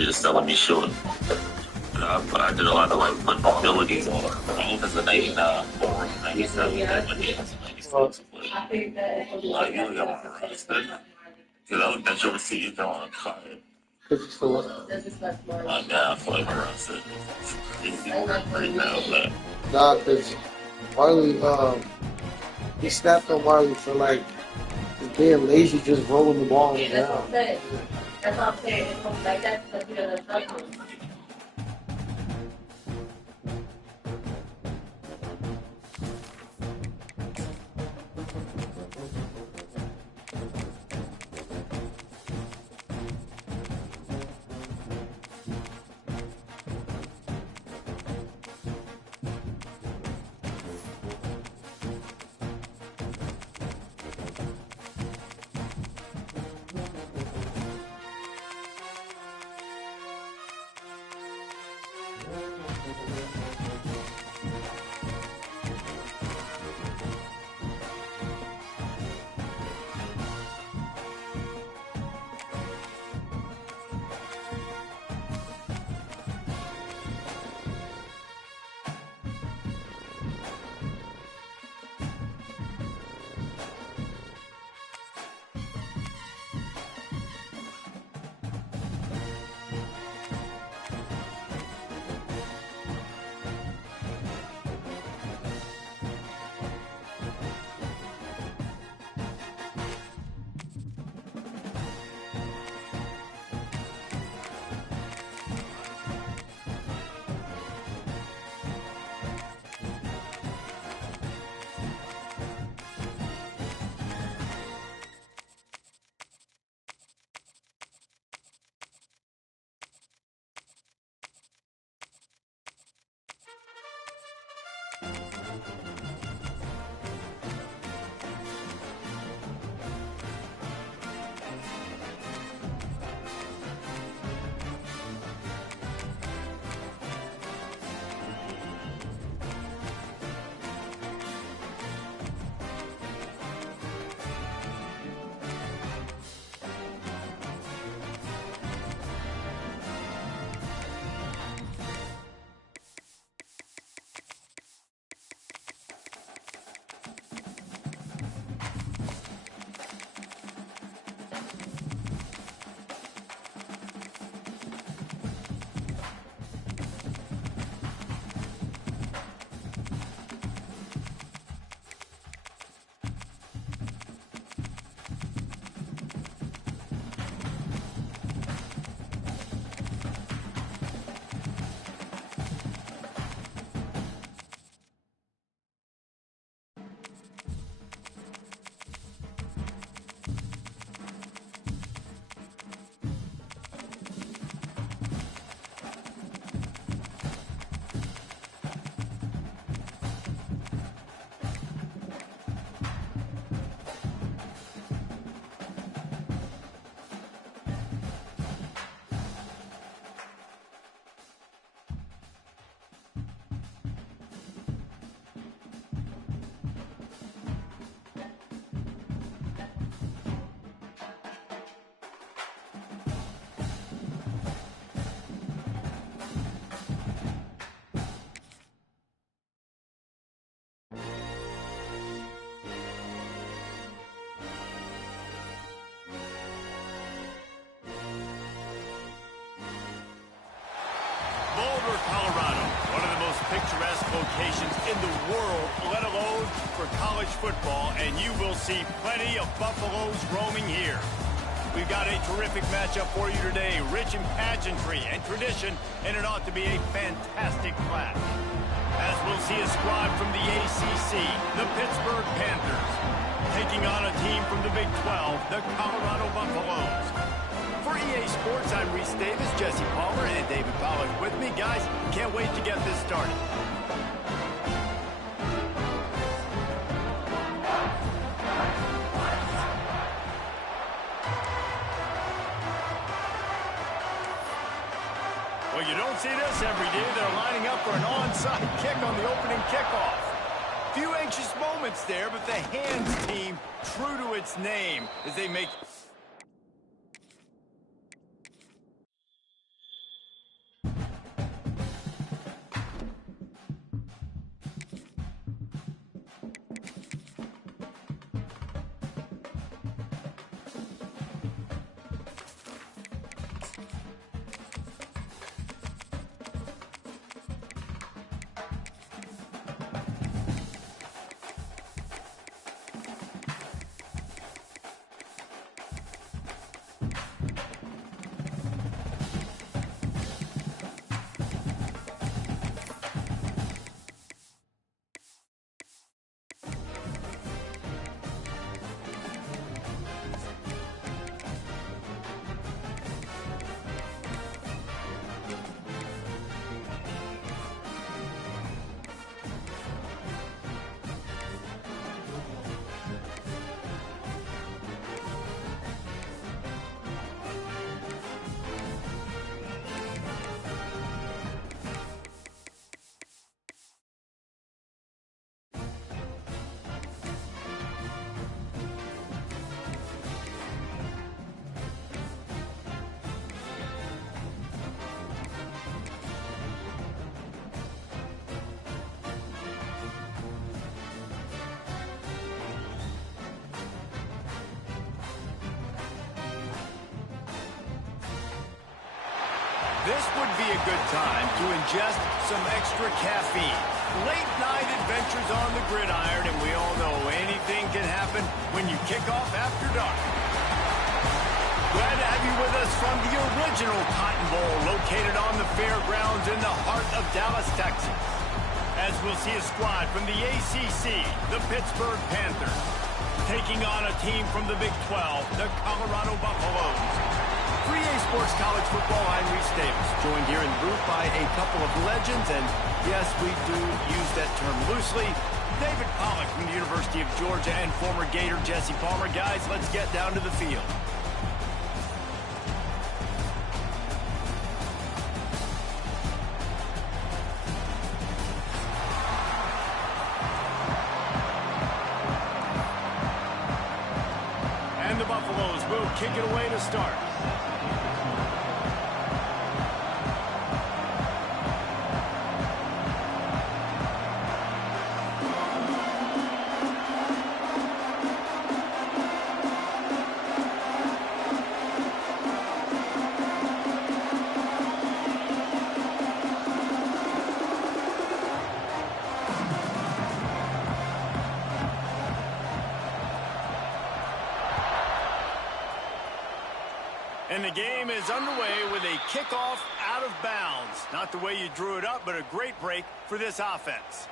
they're just selling me short. But I did a lot of like putting abilities on because the 99, 97, that one is 96. Like, you only got one rest. Because I looked at your receipts on a card. Now I feel like my rest is crazy right now, but. Nah, because Marley, he snapped on Marley for like just being lazy, just rolling the ball on the ground. That's what I'm saying. It's like that's because he doesn't trust him. Boulder, Colorado, one of the most picturesque locations in the world, let alone for college football, and you will see plenty of Buffaloes roaming here. We've got a terrific matchup for you today, rich in pageantry and tradition, and it ought to be a fantastic clash. As we'll see a squad from the ACC, the Pittsburgh Panthers, taking on a team from the Big 12, the Colorado Buffaloes. For EA Sports, I'm Reese Davis, Jesse Palmer, and David Pollack with me. Guys, can't wait to get this started. Well, you don't see this every day. They're lining up for an onside kick on the opening kickoff. Few anxious moments there, but the hands team, true to its name, as they make... This would be a good time to ingest some extra caffeine. Late night adventures on the gridiron, and we all know anything can happen when you kick off after dark. Glad to have you with us from the original Cotton Bowl, located on the fairgrounds in the heart of Dallas, Texas. As we'll see a squad from the ACC, the Pittsburgh Panthers, taking on a team from the Big 12, the Colorado Buffaloes. For EA Sports College Football, I'm Reese Davis, joined here in the booth by a couple of legends, and yes, we do use that term loosely. David Pollack from the University of Georgia and former Gator Jesse Palmer. Guys, let's get down to the field. And the Buffaloes will kick it away to start. And the game is underway with a kickoff out of bounds. Not the way you drew it up, but a great break for this offense.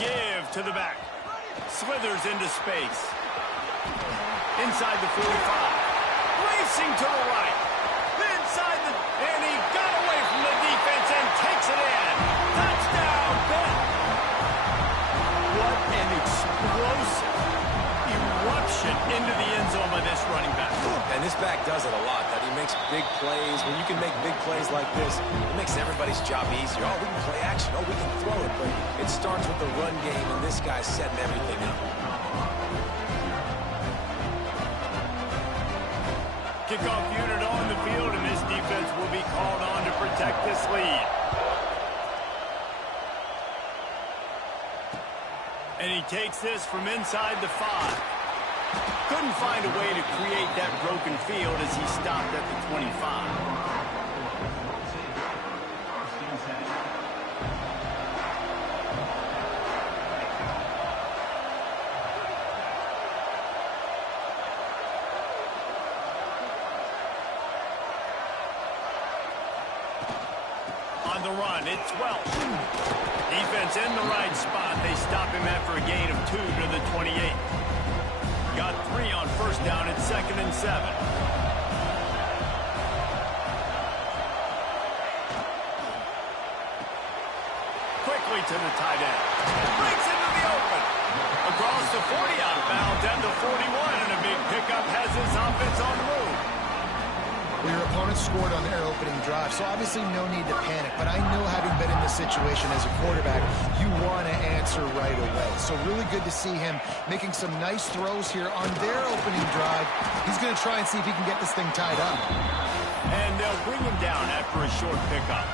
give to the back. Slithers into space. Inside the 45. Racing to the right. And he got away from the defense and takes it in. Touchdown, Ben. What an explosive eruption into the end zone by this running back. And this back does it a lot, that he makes big plays. When you can make big plays like this, it makes everybody's job easier. Oh, we can play action. Oh, we can throw it. But it starts with the run game, and this guy's setting everything up. Kickoff unit on the field, and this defense will be called on to protect this lead. And he takes this from inside the 5. Couldn't find a way to create that broken field as he stopped at the 25. On the run, it's Welch. Defense in the right spot. They stop him after a gain of 2 to the 28. Got 3 on first down. It's 2nd and 7. Quickly to the tight end. Breaks into the open. Across the 40 outbound at the 41, and a big pickup has his offense on the move. Well, your opponent scored on their opening drive, so obviously no need to panic. But I know, having been in this situation as a quarterback, you want to answer right away. So really good to see him making some nice throws here on their opening drive. He's going to try and see if he can get this thing tied up. And they'll bring him down after a short pickup.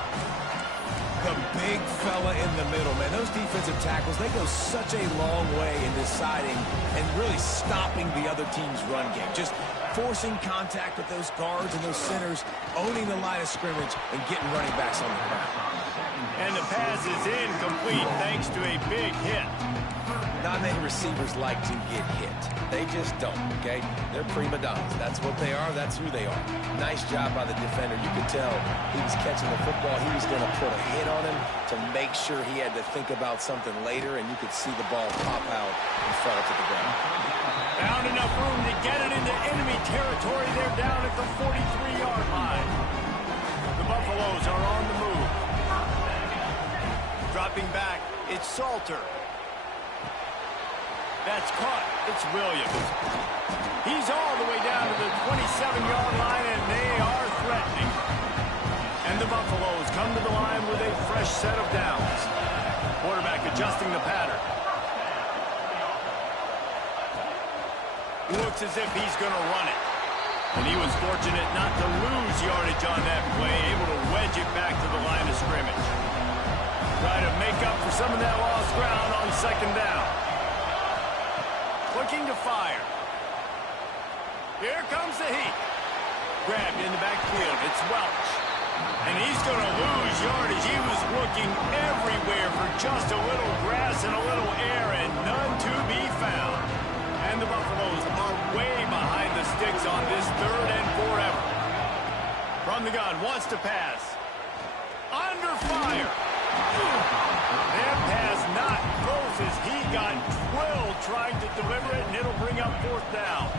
The big fella in the middle, man. Those defensive tackles, they go such a long way in deciding and really stopping the other team's run game. Just forcing contact with those guards and those centers, owning the line of scrimmage, and getting running backs on the ground. And the pass is incomplete thanks to a big hit. Not many receivers like to get hit. They just don't, okay? They're prima donnas. That's what they are. That's who they are. Nice job by the defender. You could tell he was catching the football. He was going to put a hit on him to make sure he had to think about something later, and you could see the ball pop out and fall to the ground. Found enough room to get it into enemy territory. They're down at the 43-yard line. The Buffaloes are on the move. Dropping back, it's Salter. That's caught. It's Williams. He's all the way down to the 27-yard line, and they are threatening. And the Buffaloes come to the line with a fresh set of downs. Quarterback adjusting the pattern. Looks as if he's going to run it. And he was fortunate not to lose yardage on that play, able to wedge it back to the line of scrimmage. Try to make up for some of that lost ground on 2nd down. Looking to fire. Here comes the heat. Grabbed in the backfield. It's Welch. And he's going to lose yardage. He was looking everywhere for just a little grass and a little air, and none to be found. And the Buffaloes are way behind the sticks on this 3rd and forever. From the gun, wants to pass. Under fire. That pass not close as he got drilled trying to deliver it, and it'll bring up 4th down.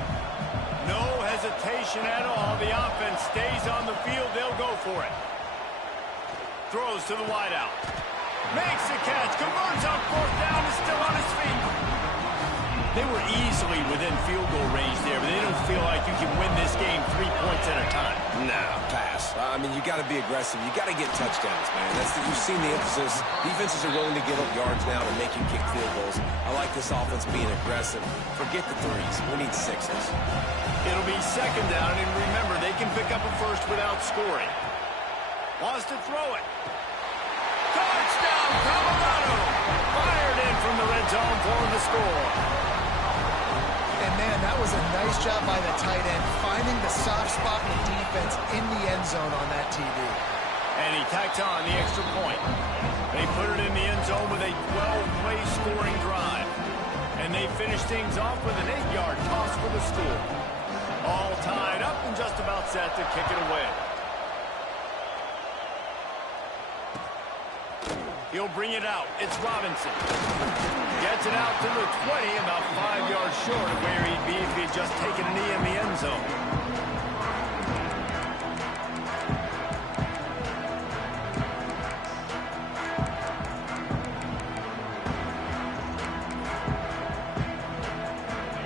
No hesitation at all. The offense stays on the field. They'll go for it. Throws to the wideout. Makes the catch. Converts on 4th down. Is still on his feet. They were easily within field goal range there, but they don't feel like you can win this game 3 points at a time. Nah, pass. I mean, you got to be aggressive. You got to get touchdowns, man. You've seen the emphasis. Defenses are willing to give up yards now to make you kick field goals. I like this offense being aggressive. Forget the 3s. We need 6s. It'll be 2nd down, and remember, they can pick up a first without scoring. Wants to throw it. Touchdown, Colorado! Fired in from the red zone for the score. And, man, that was a nice job by the tight end, finding the soft spot in the defense in the end zone on that TD. And he tacked on the extra point. They put it in the end zone with a 12-play scoring drive. And they finish things off with an 8-yard toss for the score. All tied up and just about set to kick it away. He'll bring it out. It's Robinson. Gets it out to the 20, about 5 yards short of where he'd be if he'd just taken a knee in the end zone.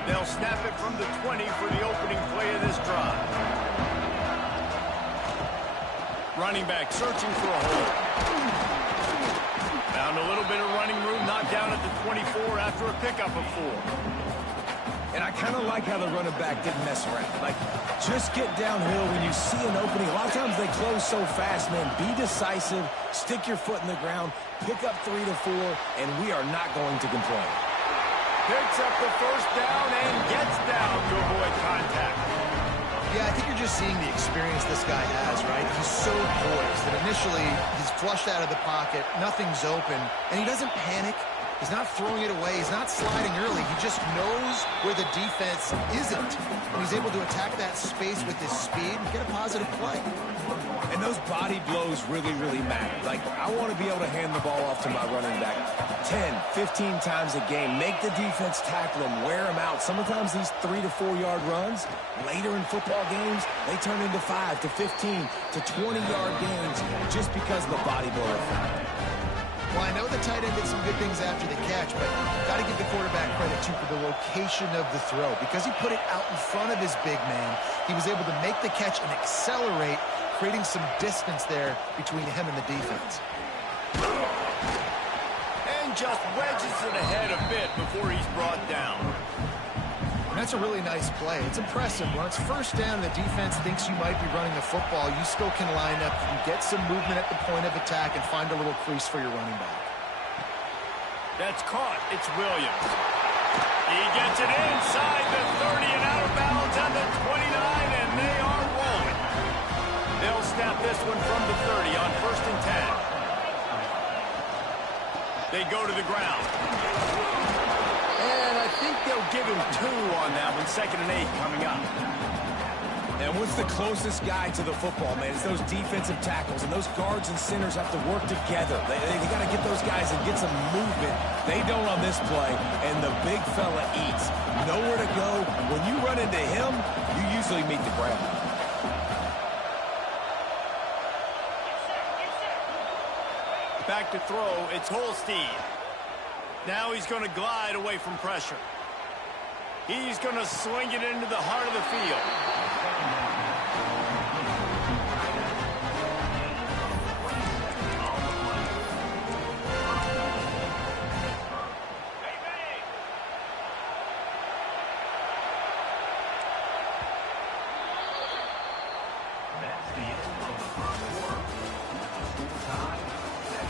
They'll snap it from the 20 for the opening play of this drive. Running back searching for a hole. Found a little bit of running room, knocked down at the 24 after a pickup of 4. And I kind of like how the running back didn't mess around. Like, just get downhill when you see an opening. A lot of times they close so fast, man. Be decisive, stick your foot in the ground, pick up 3 to 4, and we are not going to complain. Picks up the first down and gets down to avoid contact. Yeah, I think you're just seeing the experience this guy has, right? He's so poised that initially he's flushed out of the pocket, nothing's open, and he doesn't panic. He's not throwing it away. He's not sliding early. He just knows where the defense isn't. And he's able to attack that space with his speed and get a positive play. And those body blows really, really matter. Like, I want to be able to hand the ball off to my running back 10, 15 times a game. Make the defense tackle him, wear him out. Sometimes these 3 to 4 yard runs, later in football games, they turn into 5 to 15 to 20 yard gains just because of the body blow effect. Well, I know the tight end did some good things after the catch, but got to give the quarterback credit, too, for the location of the throw. Because he put it out in front of his big man, he was able to make the catch and accelerate, creating some distance there between him and the defense. And just wedges it ahead a bit before he's brought down. And that's a really nice play. It's impressive. When it's first down, the defense thinks you might be running the football. You still can line up and get some movement at the point of attack and find a little crease for your running back. That's caught. It's Williams. He gets it inside the 30 and out of bounds at the 29, and they are rolling. They'll snap this one from the 30 on 1st and 10. They go to the ground. And I think they'll give him 2 on that one. 2nd and 8 coming up. And what's the closest guy to the football, man? It's those defensive tackles, and those guards and centers have to work together. They got to get those guys and get some movement. They don't on this play, and the big fella eats. Nowhere to go. When you run into him, you usually meet the ground. Back to throw. It's Holstein. Now he's going to glide away from pressure. He's going to swing it into the heart of the field.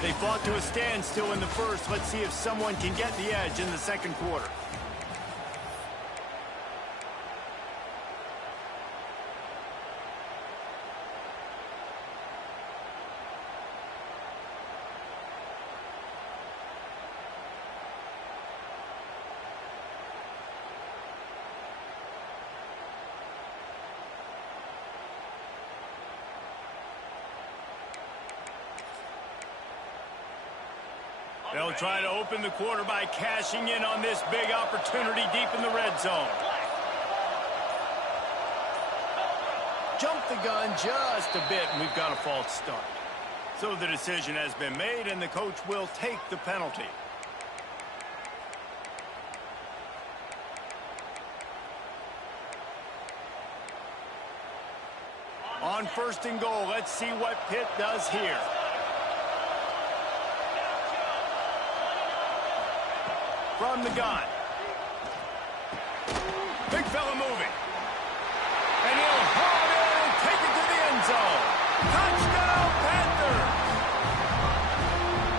They fought to a standstill in the first. Let's see if someone can get the edge in the second quarter. They'll try to open the quarter by cashing in on this big opportunity deep in the red zone. Jumped the gun just a bit, and we've got a false start. So the decision has been made, and the coach will take the penalty. On 1st and goal, let's see what Pitt does here. From the gun. Big fella moving. And he'll haul it in and take it to the end zone. Touchdown, Panthers!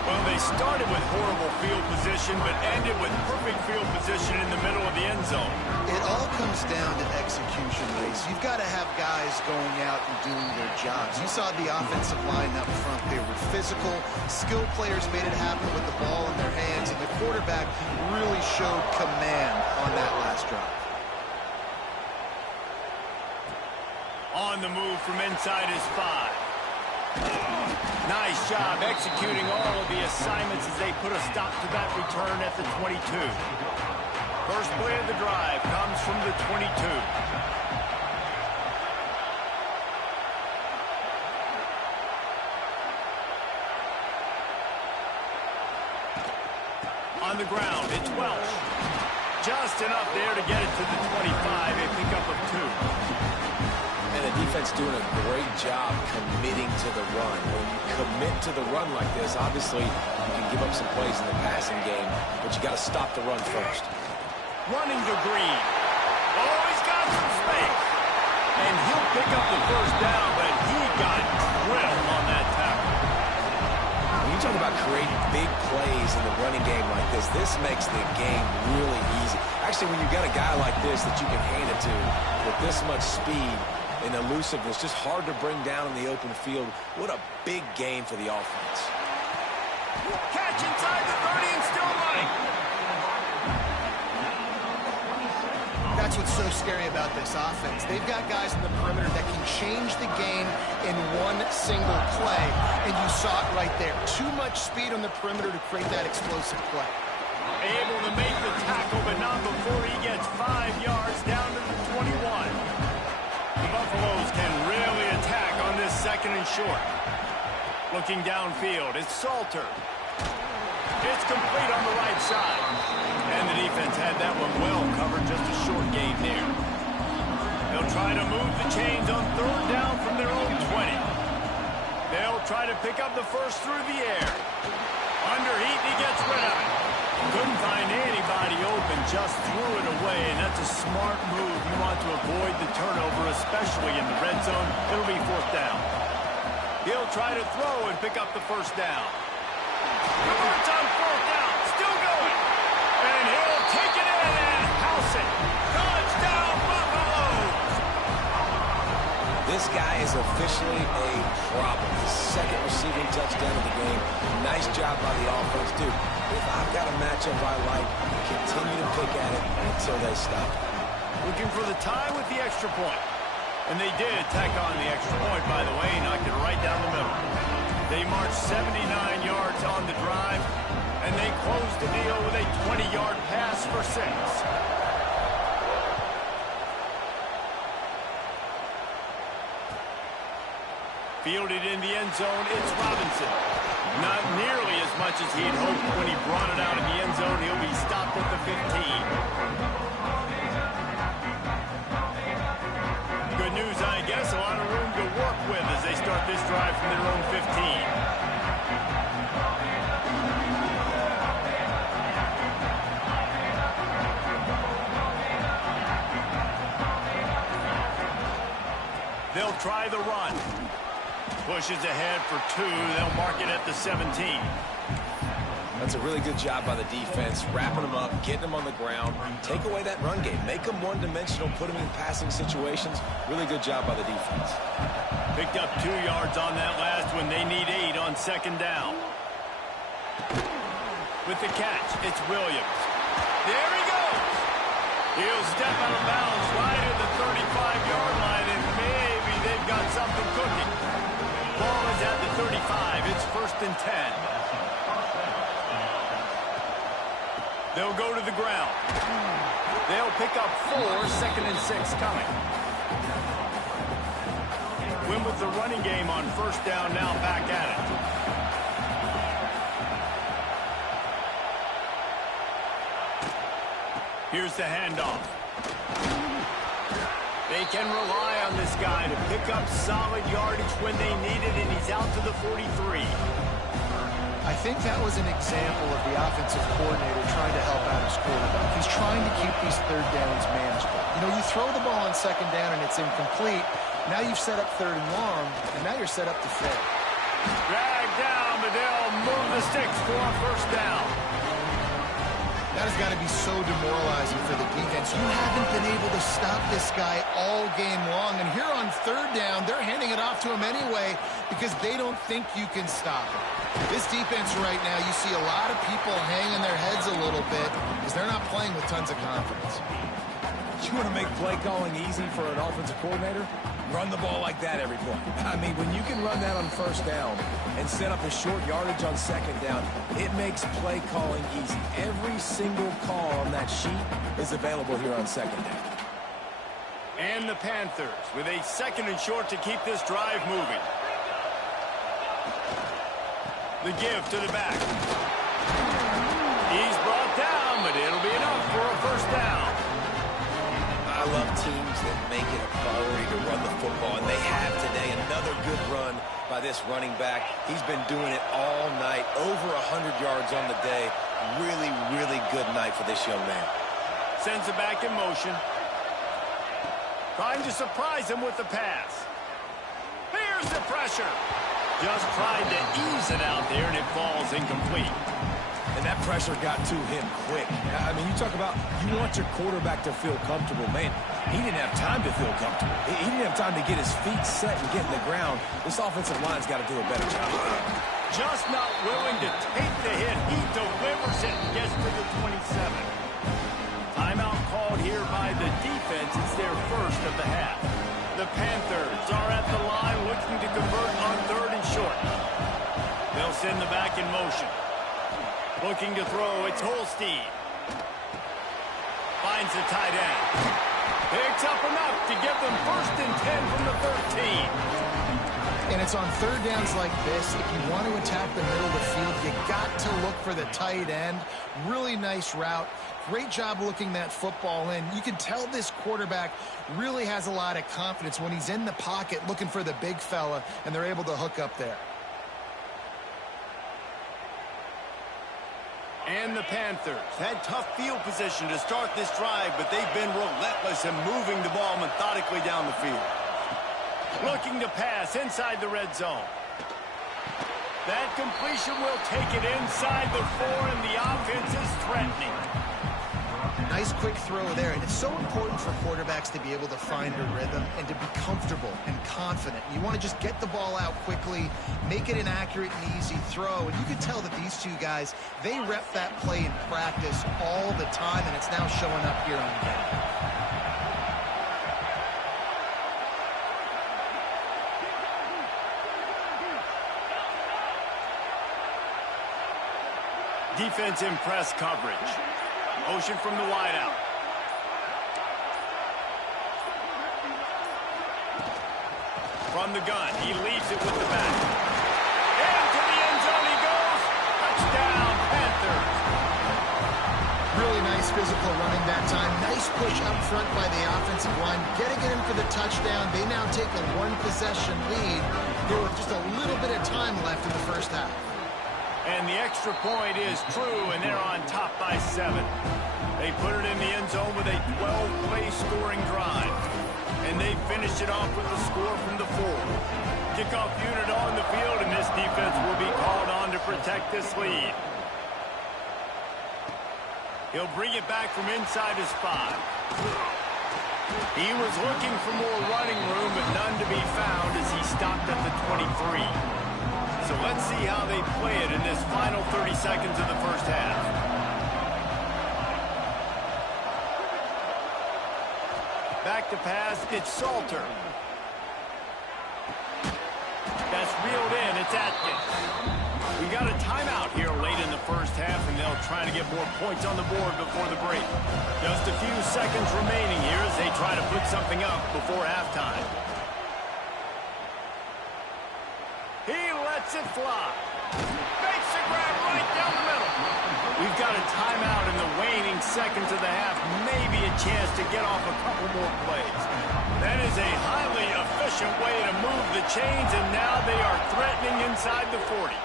Well, they started with horrible field position, but ended with perfect field position in the middle of the end zone. It all comes down to execution, Race. You've got to have guys going out and doing their jobs. You saw the offensive line up front. They were physical. Skilled players made it happen with the ball in their hands, and the quarterback really showed command on that last drive. On the move from inside his 5. Nice job executing all of the assignments as they put a stop to that return at the 22. First play of the drive comes from the 22. On the ground, it's Welch. Just enough there to get it to the 25, a pickup of 2. And the defense doing a great job committing to the run. When you commit to the run like this, obviously you can give up some plays in the passing game, but you got to stop the run first. Running to Green. Oh, he's got some space. And he'll pick up the first down, but he got drilled on that tackle. When you talk about creating big plays in the running game like this makes the game really easy. Actually, when you've got a guy like this that you can hand it to with this much speed and elusiveness, just hard to bring down in the open field, what a big game for the offense. Catch inside the 30 and still running. That's what's so scary about this offense. They've got guys in the perimeter that can change the game in one single play, and you saw it right there. Too much speed on the perimeter to create that explosive play. Able to make the tackle, but not before he gets 5 yards down to the 21. The Buffaloes can really attack on this second and short. Looking downfield, it's Salter. It's complete on the right side. And the defense had that one well covered, just a short gain there. They'll try to move the chains on third down from their own 20. They'll try to pick up the first through the air. Under heat, he gets rid of it. Couldn't find anybody open, just threw it away, and that's a smart move. You want to avoid the turnover, especially in the red zone. It'll be fourth down. He'll try to throw and pick up the first down. Converts on fourth down, still going. And he'll take it in and house it. Touchdown, Buffaloes! This guy is officially a problem. His second receiving touchdown of the game. Nice job by the offense, too. If I've got a matchup I like, continue to pick at it until they stop. Looking for the tie with the extra point. And they did tack on the extra point, by the way, knocked it right down the middle. They marched 79 yards on the drive, and they closed the deal with a 20-yard pass for 6. Fielded in the end zone, it's Robinson. Not nearly as much as he had hoped when he brought it out in the end zone. He'll be stopped at the 15. Good news, I guess. A lot of room to work with as they start this drive from their own 15. They'll try the run. Pushes ahead for 2. They'll mark it at the 17. That's a really good job by the defense, wrapping them up, getting them on the ground. Take away that run game. Make them one-dimensional, put them in passing situations. Really good job by the defense. Picked up 2 yards on that last one. They need 8 on second down. With the catch, it's Williams. There he goes. He'll step out of bounds right at the 35-yard line, and maybe they've got something cooking. Ball is at the 35. It's first and 10. They'll go to the ground. They'll pick up 4, second and 6 coming. Win with the running game on first down, now back at it. Here's the handoff. They can rely on this guy to pick up solid yardage when they need it, and he's out to the 43. I think that was an example of the offensive coordinator trying to help out his quarterback. He's trying to keep these third downs manageable. You know, you throw the ball on second down and it's incomplete. Now you've set up third and long, and now you're set up to fail. Dragged down, but they'll move the sticks for a first down. That has got to be so demoralizing for the defense. You haven't been able to stop this guy all game long. And here on third down, they're handing it off to him anyway because they don't think you can stop him. This defense right now, you see a lot of people hanging their heads a little bit because they're not playing with tons of confidence. You want to make play calling easy for an offensive coordinator? Run the ball like that every play. I mean, when you can run that on first down and set up a short yardage on second down, it makes play calling easy. Every single call on that sheet is available here on second down. And the Panthers with a 2nd and short to keep this drive moving. The give to the back. He's brought down, but it'll be enough for a first down. I love teams that make it a priority to run the football, and they have today. Another good run by this running back. He's been doing it all night, over 100 yards on the day. Really, really good night for this young man. Sends it back in motion. Trying to surprise him with the pass. Here's the pressure. Just tried to ease it out there, and it falls incomplete. And that pressure got to him quick. I mean, you talk about you want your quarterback to feel comfortable. Man, he didn't have time to feel comfortable. He didn't have time to get his feet set and get in the ground. This offensive line's got to do a better job of that. Just not willing to take the hit. He delivers it and gets to the 27. Timeout called here by the defense. It's their first of the half. The Panthers are at the line looking to convert on 3rd and short. They'll send the back in motion. Looking to throw, it's Holstein. Finds the tight end. Picks up enough to give them 1st and 10 from the 13. And it's on 3rd downs like this. If you want to attack the middle of the field, you got to look for the tight end. Really nice route. Great job looking that football in. You can tell this quarterback really has a lot of confidence when he's in the pocket looking for the big fella, and they're able to hook up there. And the Panthers had tough field position to start this drive, but they've been relentless in moving the ball methodically down the field. Looking to pass inside the red zone. That completion will take it inside the 4, and the offense is threatening. Nice quick throw there, and it's so important for quarterbacks to be able to find a rhythm and to be comfortable and confident. You want to just get the ball out quickly, make it an accurate and easy throw, and you can tell that these two guys, they rep that play in practice all the time, and it's now showing up here on the game. Defense in press coverage. Motion from the wideout. From the gun, he leaves it with the back. Into the end zone he goes. Touchdown, Panthers. Really nice physical running that time. Nice push up front by the offensive line. Getting it in for the touchdown. They now take a 1-possession lead here with just a little bit of time left in the first half. And the extra point is true, and they're on top by 7. They put it in the end zone with a 12-play scoring drive. And they finished it off with the score from the 4. Kickoff unit on the field, and this defense will be called on to protect this lead. He'll bring it back from inside his 5. He was looking for more running room, but none to be found as he stopped at the 23. So let's see how they play it in this final 30 seconds of the first half. Back to pass, it's Salter. That's reeled in, it's Atkins. We got a timeout here late in the first half, and they'll try to get more points on the board before the break. Just a few seconds remaining here as they try to put something up before halftime. He lets it fly. Makes the grab right down the middle. We've got a timeout in the waning seconds of the half. Maybe a chance to get off a couple more plays. That is a highly efficient way to move the chains, and now they are threatening inside the 40.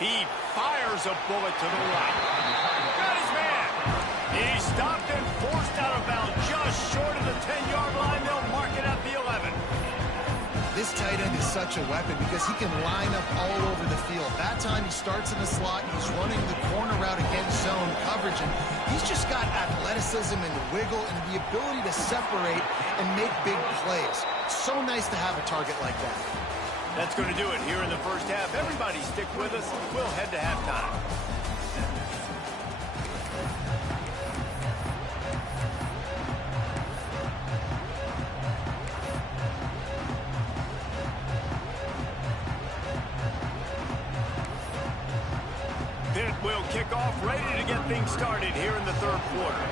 He fires a bullet to the right. Got his man. He stopped and forced out of bounds just short of the 10-yard line. They'll mark it at the 11. This tight end is such a weapon because he can line up all over the field. That time he starts in the slot, and he's running the corner route against zone coverage, and he's just got athleticism and wiggle and the ability to separate and make big plays. So nice to have a target like that. That's going to do it here in the first half. Everybody stick with us. We'll head to halftime. We'll kick off, ready to get things started here in the third quarter.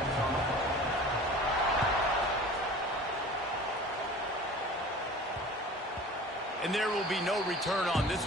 And there will be no return on this.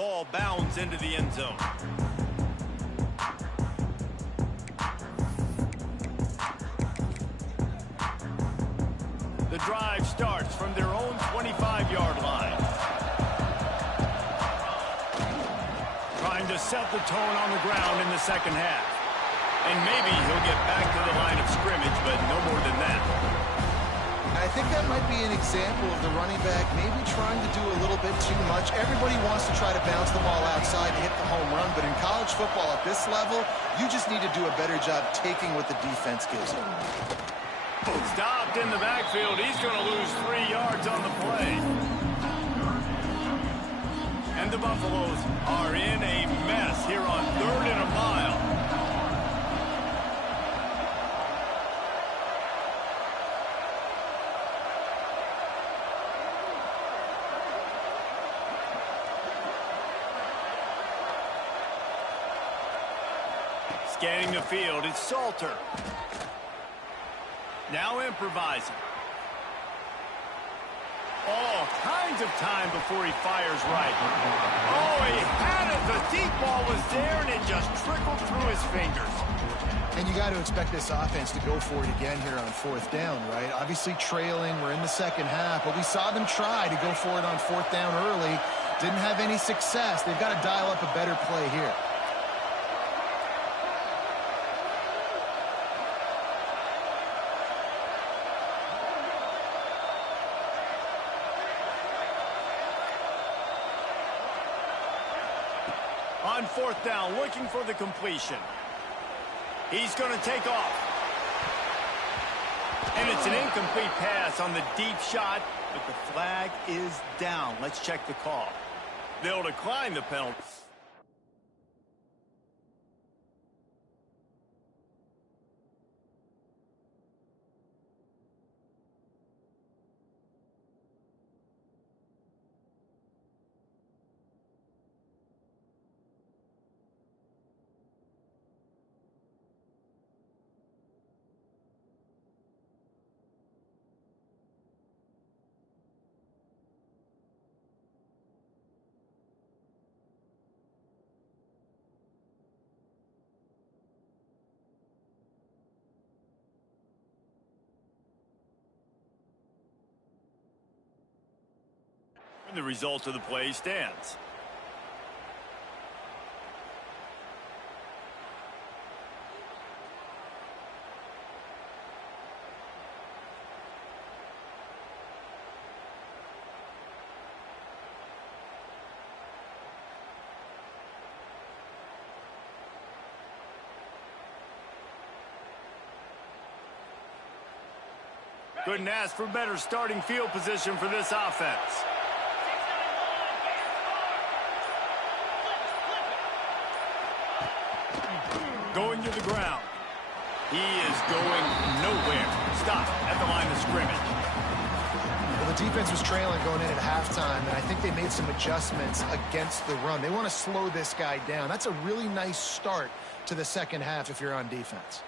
ball bounds into the end zone. The drive starts from their own 25-yard line. Trying to set the tone on the ground in the second half. And maybe he'll get back to the line of scrimmage, but no more than that. I think that might be an example of the running back maybe trying to do a little bit too much. Everybody wants to try to bounce the ball outside to hit the home run, but in college football at this level, you just need to do a better job taking what the defense gives you. Stopped in the backfield. He's going to lose 3 yards on the play. And the Buffaloes are in a mess here on 3rd and a mile. Scanning the field, it's Salter. Now improvising. All kinds of time before he fires right. Oh, he had it. The deep ball was there, and it just trickled through his fingers. And you got to expect this offense to go for it again here on 4th down, right? Obviously trailing. We're in the second half, but we saw them try to go for it on 4th down early. Didn't have any success. They've got to dial up a better play here. On 4th down, looking for the completion. He's going to take off. And it's an incomplete pass on the deep shot, but the flag is down. Let's check the call. They'll decline the penalty. The result of the play stands. Couldn't ask for better starting field position for this offense. Going to the ground. He is going nowhere. Stop at the line of scrimmage. Well, the defense was trailing going in at halftime, and I think they made some adjustments against the run. They want to slow this guy down. That's a really nice start to the second half if you're on defense.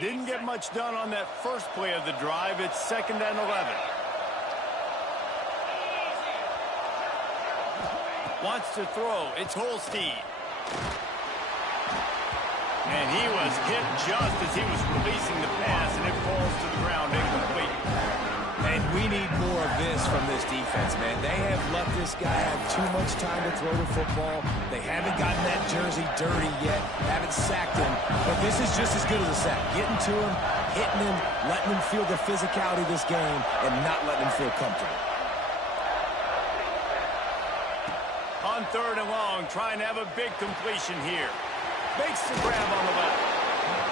Didn't get much done on that first play of the drive. It's 2nd and 11. Wants to throw. It's Holstein. And he was hit just as he was releasing the pass, and it falls to the ground incomplete. And we need more of this from this defense, man. They have let this guy have too much time to throw the football. They haven't gotten that jersey dirty yet, haven't sacked him. But this is just as good as a sack. Getting to him, hitting him, letting him feel the physicality of this game, and not letting him feel comfortable. On 3rd and long, trying to have a big completion here. Makes the grab on the left.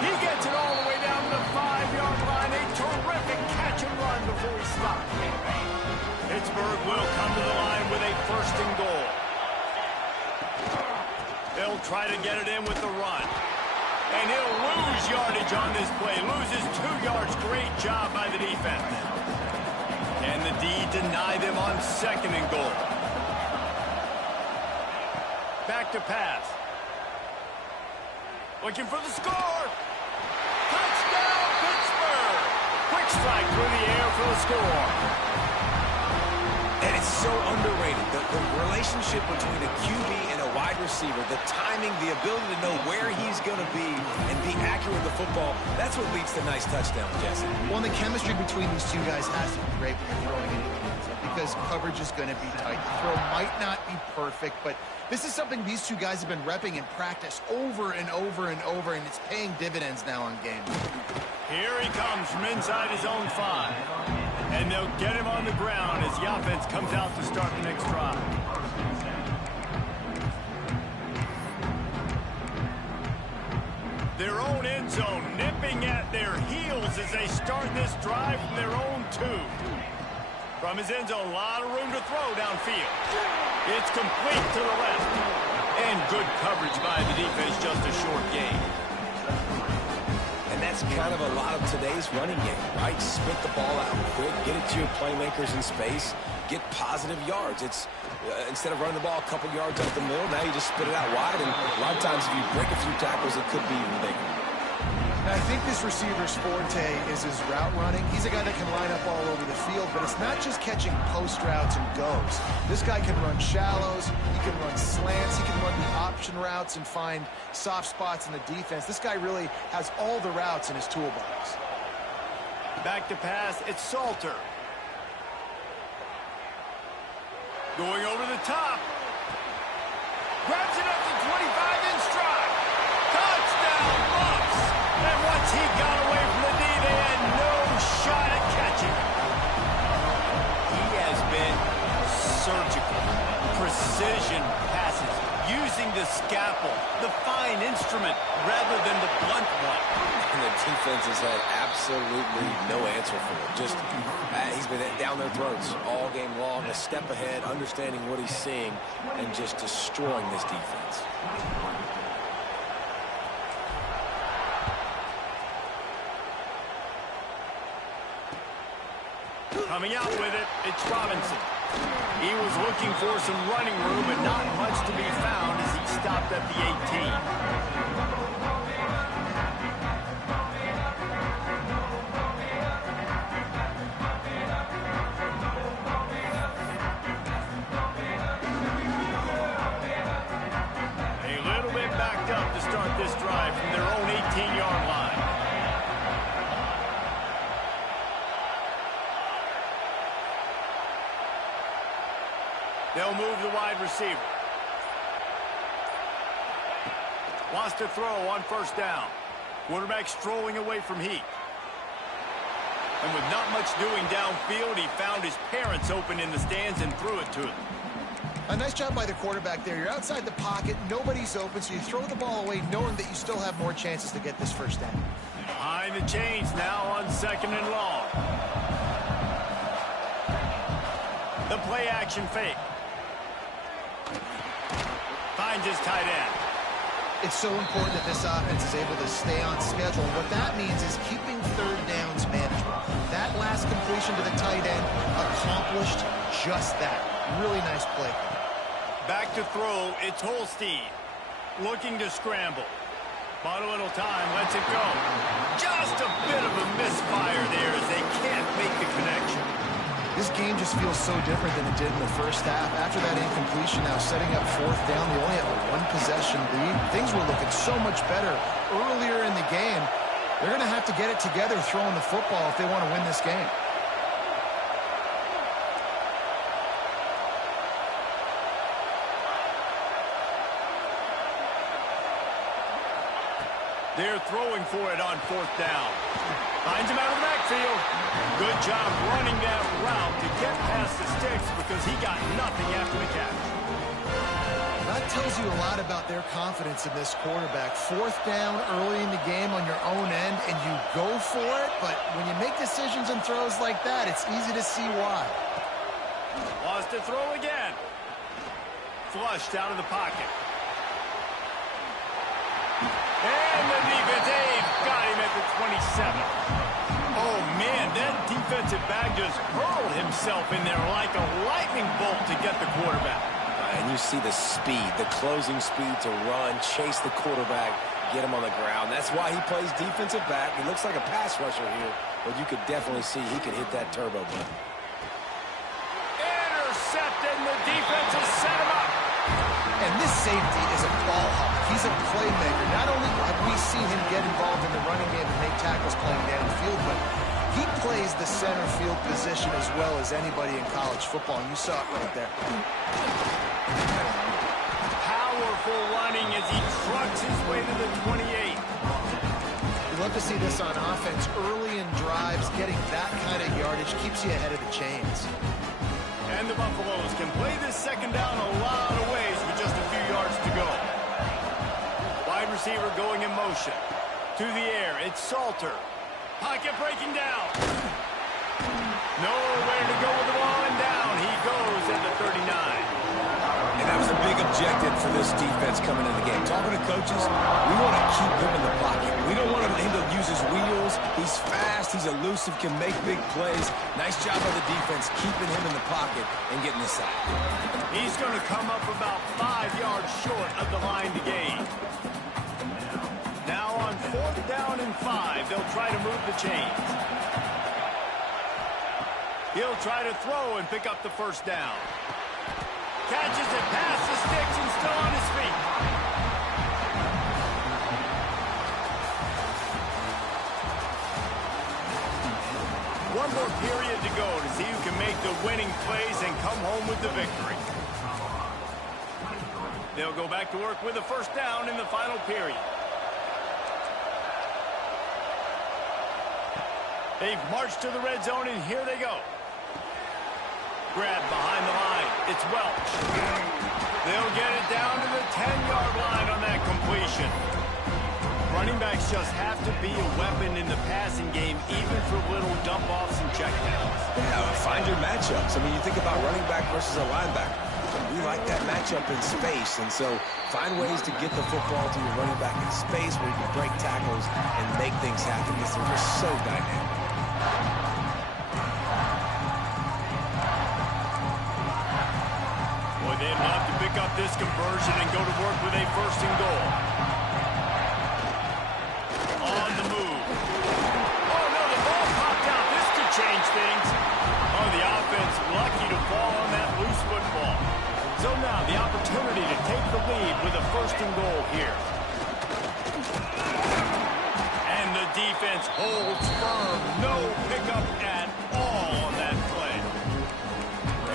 He gets it all the way down to the 5-yard line. A terrific catch and run before he stopped. Pittsburgh will come to the line with a 1st and goal. They'll try to get it in with the run. And he'll lose yardage on this play. Loses 2 yards. Great job by the defense. And the D deny them on 2nd and goal. Back to pass. Looking for the score. Touchdown, Pittsburgh. Quick flag through the air for the score. And it's so underrated. The relationship between a QB and a wide receiver, the timing, the ability to know where he's going to be and be accurate with the football, that's what leads to nice touchdowns, Jesse. Well, the chemistry between these two guys has to be great when you're throwing anything because coverage is going to be tight. The throw might not be perfect, but this is something these two guys have been repping in practice over and over and over, and it's paying dividends now on game. Here he comes from inside his own 5. And they'll get him on the ground as the offense comes out to start the next drive. Their own end zone nipping at their heels as they start this drive from their own 2. From his end zone, a lot of room to throw downfield. It's complete to the left. And good coverage by the defense, just a short gain. And that's kind of a lot of today's running game, right? Spit the ball out quick, get it to your playmakers in space, get positive yards. It's instead of running the ball a couple yards up the middle, now you just spit it out wide, and a lot of times if you break a few tackles, it could be even bigger. I think this receiver's forte is his route running. He's a guy that can line up all over the field, but it's not just catching post routes and goes. This guy can run shallows, he can run slants, he can run the option routes and find soft spots in the defense. This guy really has all the routes in his toolbox. Back to pass, it's Salter. Going over the top. Grabs it up to 25 in stride. Touchdown, Bucks! And once he got away from the D, they had no shot at catching him. He has been surgical. Precision passes, using the scalpel, the fine instrument, rather than the blunt one. And the defense has had absolutely no answer for it. Just, he's been down their throats all game long, a step ahead, understanding what he's seeing, and just destroying this defense. Coming out with it, it's Robinson. He was looking for some running room, but not much to be found as he stopped at the 18. This drive from their own 18-yard line. They'll move the wide receiver. Wants to throw on first down. Quarterback strolling away from Heat. And with not much doing downfield, he found his parents open in the stands and threw it to him. A nice job by the quarterback there. You're outside the pocket, nobody's open, so you throw the ball away knowing that you still have more chances to get this first down. Behind the chains now on 2nd and long. The play action fake. Finds his tight end. It's so important that this offense is able to stay on schedule. What that means is keeping third downs manageable. That last completion to the tight end accomplished just that. Really nice play. Back to throw, it's Holstein. Looking to scramble. Bought a little time, lets it go. Just a bit of a misfire there as they can't make the connection. This game just feels so different than it did in the first half. After that incompletion, now setting up 4th down, they only have a 1-possession lead. Things were looking so much better earlier in the game. They're going to have to get it together throwing the football if they want to win this game. They're throwing for it on 4th down. Finds him out of the backfield. Good job running that route to get past the sticks because he got nothing after the catch. That tells you a lot about their confidence in this quarterback. 4th down early in the game on your own end, and you go for it, but when you make decisions and throws like that, it's easy to see why. Wants to throw again. Flushed out of the pocket. And the defense, they've got him at the 27. Oh, man, that defensive back just hurled himself in there like a lightning bolt to get the quarterback. And you see the speed, the closing speed to run, chase the quarterback, get him on the ground. That's why he plays defensive back. He looks like a pass rusher here, but you could definitely see he could hit that turbo button. Intercepted, and the defense has set him up. And this safety is a ball hawk. He's a playmaker. Not only have we seen him get involved in the running game and make tackles playing downfield, but he plays the center field position as well as anybody in college football. And you saw it right there. Powerful running as he trucks his way to the 28. You love to see this on offense early in drives. Getting that kind of yardage keeps you ahead of the chains. And the Buffaloes can play this second down a lot of ways with just a few yards to go. Wide receiver going in motion. To the air, it's Salter. Pocket breaking down. Nowhere to go with the ball, and down he goes at the 39. And that was a big objective for this defense coming into the game. Talking to coaches, we want to keep him in the pocket. We don't want him to use his wheels. He's fast, he's elusive, can make big plays. Nice job by the defense keeping him in the pocket and getting the sack. He's going to come up about 5 yards short of the line to gain. Now on 4th down and 5, they'll try to move the chains. He'll try to throw and pick up the first down. Catches it past the sticks and still on his feet. One more period to go to see who can make the winning plays and come home with the victory. They'll go back to work with a first down in the final period. They've marched to the red zone, and here they go. Grab behind the line. It's Welch. They'll get it down to the 10-yard line on that completion. Running backs just have to be a weapon in the passing game, even for little dump-offs and checkdowns. Yeah, find your matchups. I mean, you think about running back versus a linebacker. We like that matchup in space, and so find ways to get the football to your running back in space where you can break tackles and make things happen because they're just so dynamic. Boy, they'd love to pick up this conversion and go to work with a 1st and goal. On the move. Oh, no, the ball popped out. This could change things. Oh, the offense lucky to fall on that loose football. So now the opportunity to take the lead with a 1st and goal here. And the defense holds firm. No pickup at all on that play.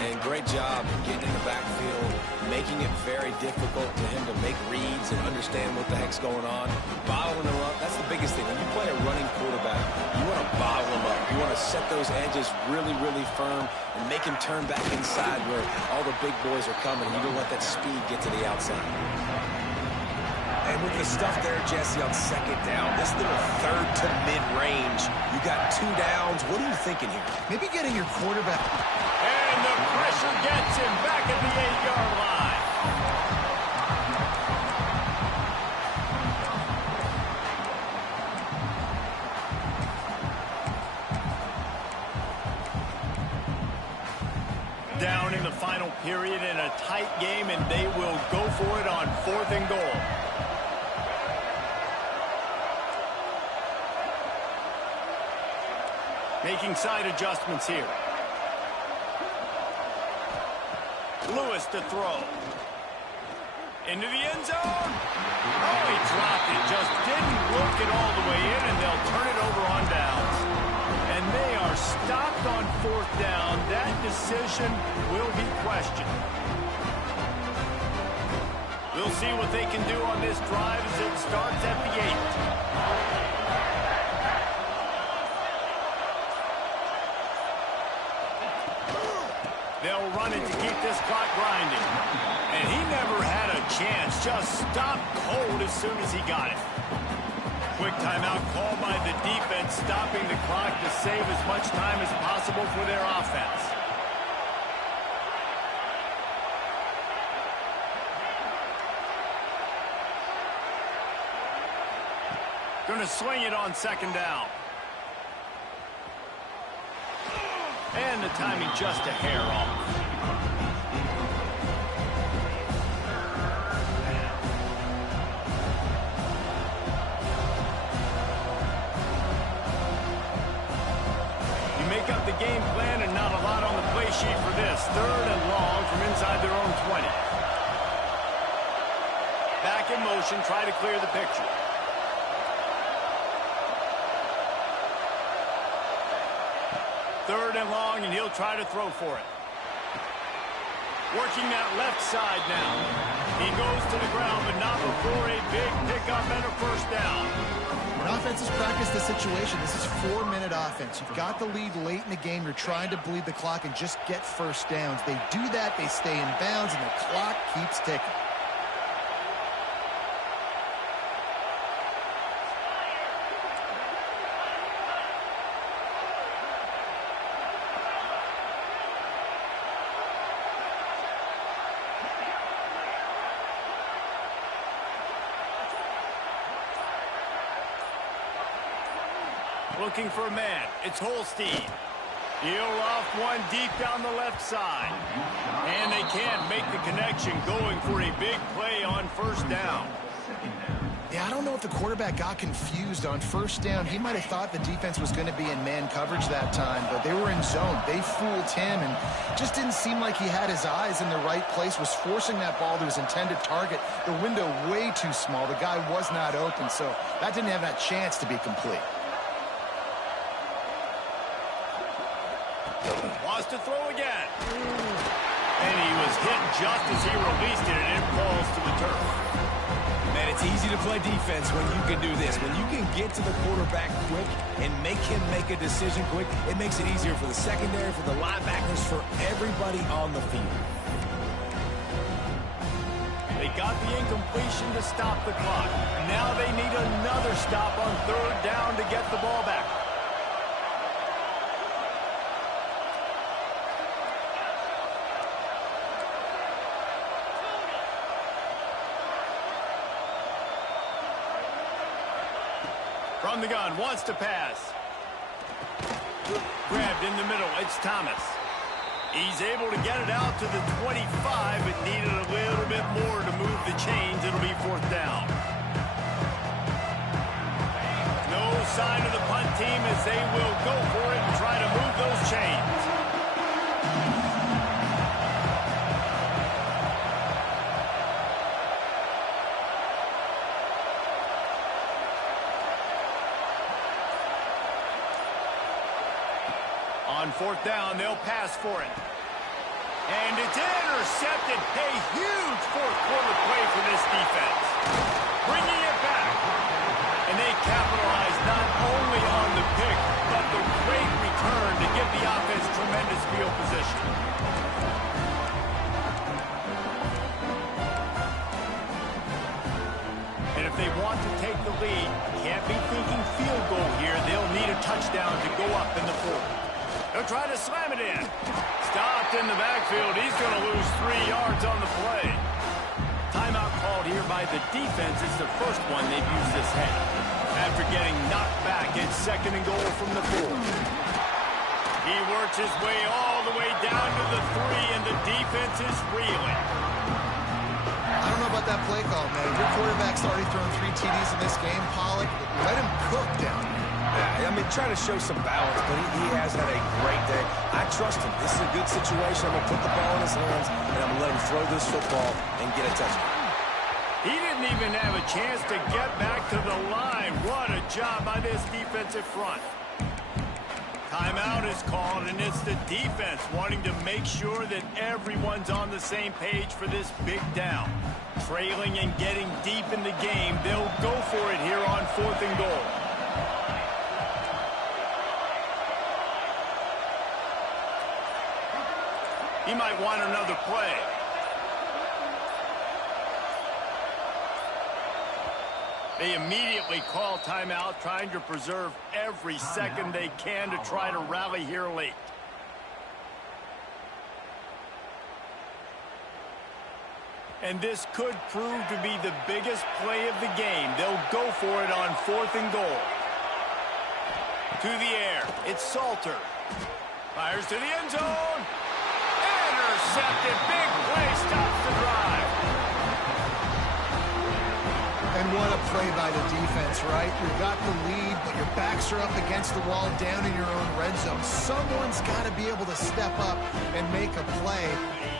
And great job getting in the backfield, making it very difficult for him to make reads and understand what the heck's going on. Bottling him up, that's the biggest thing. When you play a running quarterback, you want to bottle him up. You want to set those edges really, really firm and make him turn back inside where all the big boys are coming. You don't let that speed get to the outside. And with the stuff there, Jesse, on 2nd down, this little 3rd to mid-range, you got 2 downs. What are you thinking here? Maybe getting your quarterback. And the pressure gets him back at the 8-yard line. Down in the final period in a tight game, and they will go for it on 4th and goal. Making side adjustments here. Lewis to throw. Into the end zone. Oh, he dropped it. Just didn't look it all the way in, and they'll turn it over on downs. And they are stopped on 4th down. That decision will be questioned. We'll see what they can do on this drive as it starts at the 8. They'll run it to keep this clock grinding. And he never had a chance. Just stopped cold as soon as he got it. Quick timeout called by the defense, stopping the clock to save as much time as possible for their offense. Going to swing it on 2nd down. And the timing just a hair off. sheet for this. 3rd and long from inside their own 20. Back in motion, try to clear the picture. Third and long, and he'll try to throw for it. Working that left side now. He goes to the ground, but not before a big pickup and a first down. When offenses practice the situation, this is 4-minute offense. You've got the lead late in the game. You're trying to bleed the clock and just get first downs. They do that, they stay in bounds, and the clock keeps ticking. Looking for a man. It's Holstein. He'll off one deep down the left side. And they can't make the connection, going for a big play on first down. Yeah, I don't know if the quarterback got confused on first down. He might have thought the defense was going to be in man coverage that time, but they were in zone. They fooled him and just didn't seem like he had his eyes in the right place, was forcing that ball to his intended target. The window way too small. The guy was not open, so that didn't have that chance to be complete. Wants to throw again. And he was hit just as he released it, and it falls to the turf. Man, it's easy to play defense when you can do this. When you can get to the quarterback quick and make him make a decision quick, it makes it easier for the secondary, for the linebackers, for everybody on the field. They got the incompletion to stop the clock. Now they need another stop on 3rd down to get the ball back. From the gun, wants to pass. Grabbed in the middle, it's Thomas. He's able to get it out to the 25, but needed a little bit more to move the chains. It'll be 4th down. No sign of the punt team as they will go for it and try to move those chains. On 4th down, they'll pass for it. And it's intercepted. A huge 4th quarter play for this defense. Bringing it back. And they capitalize not only on the pick, but the great return to give the offense tremendous field position. And if they want to take the lead, can't be thinking field goal here. They'll need a touchdown to go up in the 4th. They'll try to slam it in. Stopped in the backfield. He's going to lose 3 yards on the play. Timeout called here by the defense. It's the first one they've used this half. After getting knocked back, it's 2nd and goal from the 4th. He works his way all the way down to the 3, and the defense is reeling. I don't know about that play call, man. Your quarterback's already thrown 3 TDs in this game. Pollock, let him cook down there. Yeah, I mean, try to show some balance, but he has had a great day. I trust him. This is a good situation. I'm going to put the ball in his hands, and I'm going to let him throw this football and get a touchdown. He didn't even have a chance to get back to the line. What a job by this defensive front. Timeout is called, and it's the defense wanting to make sure that everyone's on the same page for this big down. Trailing and getting deep in the game, they'll go for it here on 4th and goal. He might want another play. They immediately call timeout, trying to preserve every second they can to try to rally here late. And this could prove to be the biggest play of the game. They'll go for it on 4th and goal. To the air, it's Salter. Fires to the end zone. Intercepted. Big play stops the drive. Hey, And what a play by the defense, right? You've got the lead, but your backs are up against the wall down in your own red zone. Someone's got to be able to step up and make a play.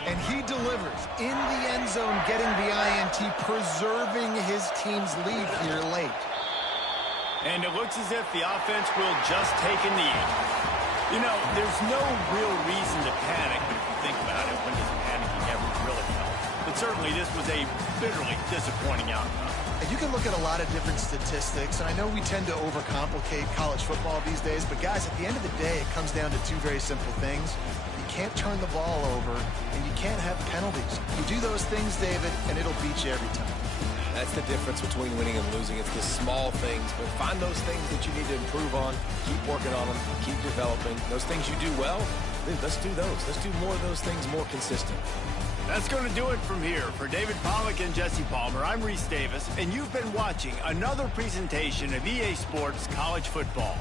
And he delivers in the end zone, getting the INT, preserving his team's lead here late. And it looks as if the offense will just take a knee. You know, there's no real reason to panic, but if you think about it, when does panicking ever really help? But certainly this was a bitterly disappointing outcome. And you can look at a lot of different statistics, and I know we tend to overcomplicate college football these days, but guys, at the end of the day, it comes down to two very simple things. You can't turn the ball over, and you can't have penalties. You do those things, David, and it'll beat you every time. That's the difference between winning and losing. It's the small things, but find those things that you need to improve on, keep working on them, keep developing. Those things you do well, then let's do those. Let's do more of those things more consistent. That's going to do it from here. For David Pollack and Jesse Palmer, I'm Reese Davis, and you've been watching another presentation of EA Sports College Football.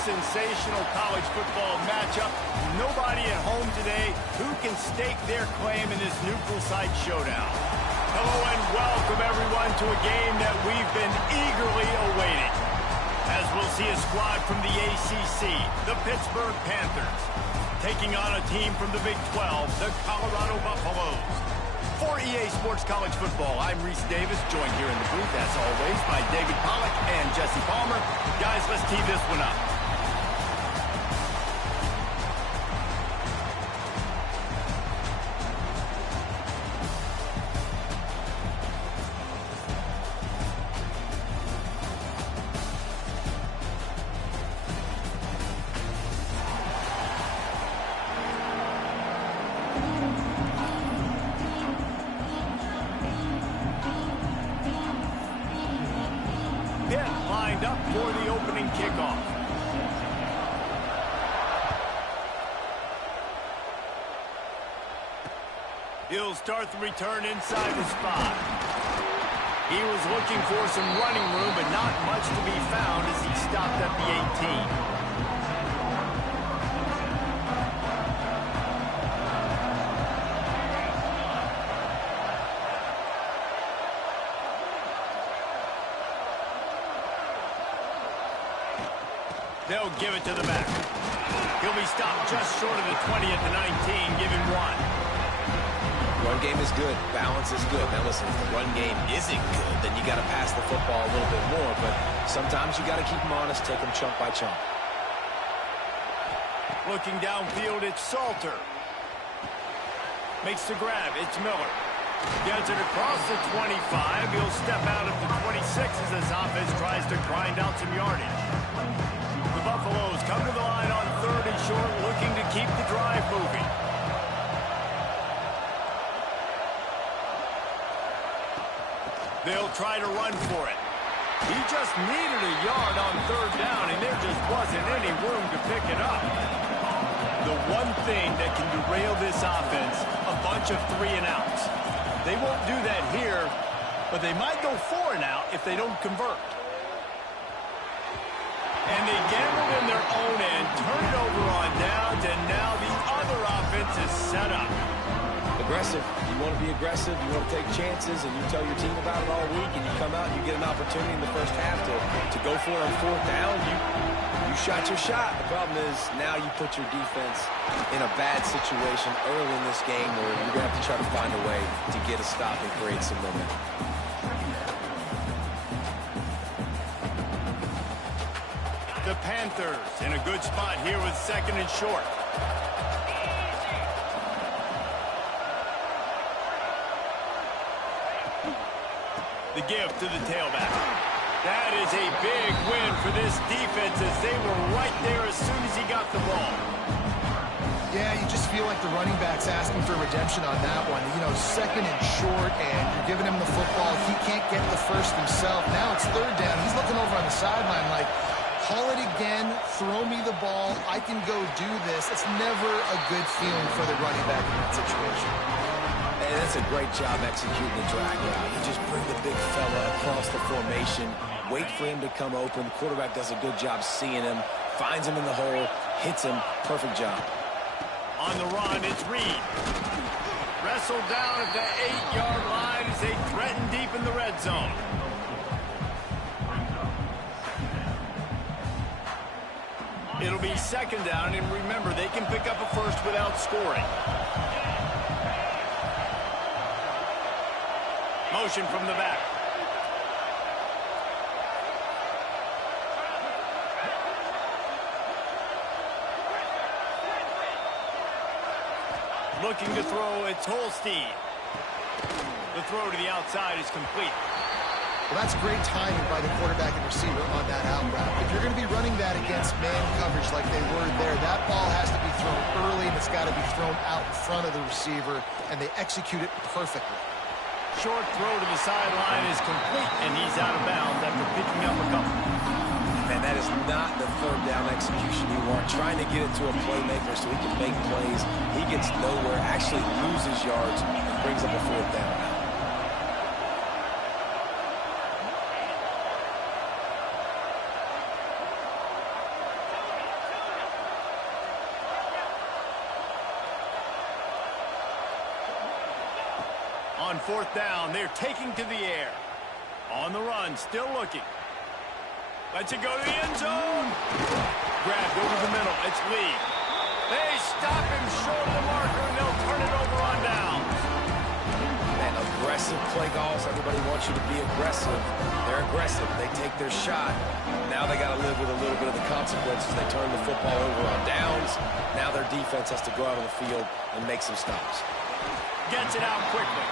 sensational college football matchup. Nobody at home today who can stake their claim in this neutral site showdown. Hello and welcome everyone to a game that we've been eagerly awaiting. As we'll see a squad from the ACC, the Pittsburgh Panthers, taking on a team from the Big 12, the Colorado Buffaloes. For EA Sports College Football, I'm Reese Davis, joined here in the booth, as always, by David Pollack and Jesse Palmer. Guys, let's tee this one up. Lined up for the opening kickoff. He'll start the return inside the spot. He was looking for some running room, but not much to be found as he stopped at the 18. They'll give it to the back. He'll be stopped just short of the 20 at the 19, giving one. Run game is good. Balance is good. Now listen, if the run game isn't good, then you got to pass the football a little bit more. But sometimes you got to keep them honest, take them chunk by chunk. Looking downfield, it's Salter. Makes the grab. It's Miller. Gets it across the 25. He'll step out of the 26 as his offense tries to grind out some yardage. The Buffaloes come to the line on 3rd and short, looking to keep the drive moving. They'll try to run for it. He just needed a yard on 3rd down, and there just wasn't any room to pick it up. The one thing that can derail this offense, a bunch of 3-and-outs. They won't do that here, but they might go 4-and-out if they don't convert. And they gambled in their own end, turn it over on downs, and now the other offense is set up. Aggressive. You want to be aggressive, you want to take chances, and you tell your team about it all week, and you come out and you get an opportunity in the first half to go for it on 4th down. You shot your shot. The problem is now you put your defense in a bad situation early in this game where you're going to have to try to find a way to get a stop and create some momentum. The Panthers in a good spot here with 2nd and short. The give to the tailback. That is a big win for this defense as they were right there as soon as he got the ball. Yeah, you just feel like the running back's asking for redemption on that one. You know, 2nd and short, and you're giving him the football. He can't get the first himself. Now it's 3rd down. He's looking over on the sideline like, call it again, throw me the ball, I can go do this. It's never a good feeling for the running back in that situation. And that's a great job executing the drag route. You just bring the big fella across the formation, wait for him to come open. The quarterback does a good job seeing him, finds him in the hole, hits him. Perfect job. On the run, it's Reed. Wrestled down at the 8-yard line as they threaten deep in the red zone. It'll be 2nd down, and remember, they can pick up a first without scoring. Motion from the back. Looking to throw, it's Holstein. The throw to the outside is complete. Well, that's great timing by the quarterback and receiver on that out route. If you're going to be running that against man coverage like they were there, that ball has to be thrown early, and it's got to be thrown out in front of the receiver, and they execute it perfectly. Short throw to the sideline is complete, and he's out of bounds after picking up a couple. Man, that is not the 3rd down execution you want. Trying to get it to a playmaker so he can make plays. He gets nowhere, actually loses yards, and brings up a 4th down. On 4th down, they're taking to the air. On the run, still looking. Lets it go to the end zone. Grabbed over the middle. It's Lee. They stop him short of the marker, and they'll turn it over on down. Man, aggressive play calls. Everybody wants you to be aggressive. They're aggressive. They take their shot. Now they got to live with a little bit of the consequences. They turn the football over on downs. Now their defense has to go out on the field and make some stops. Gets it out quickly.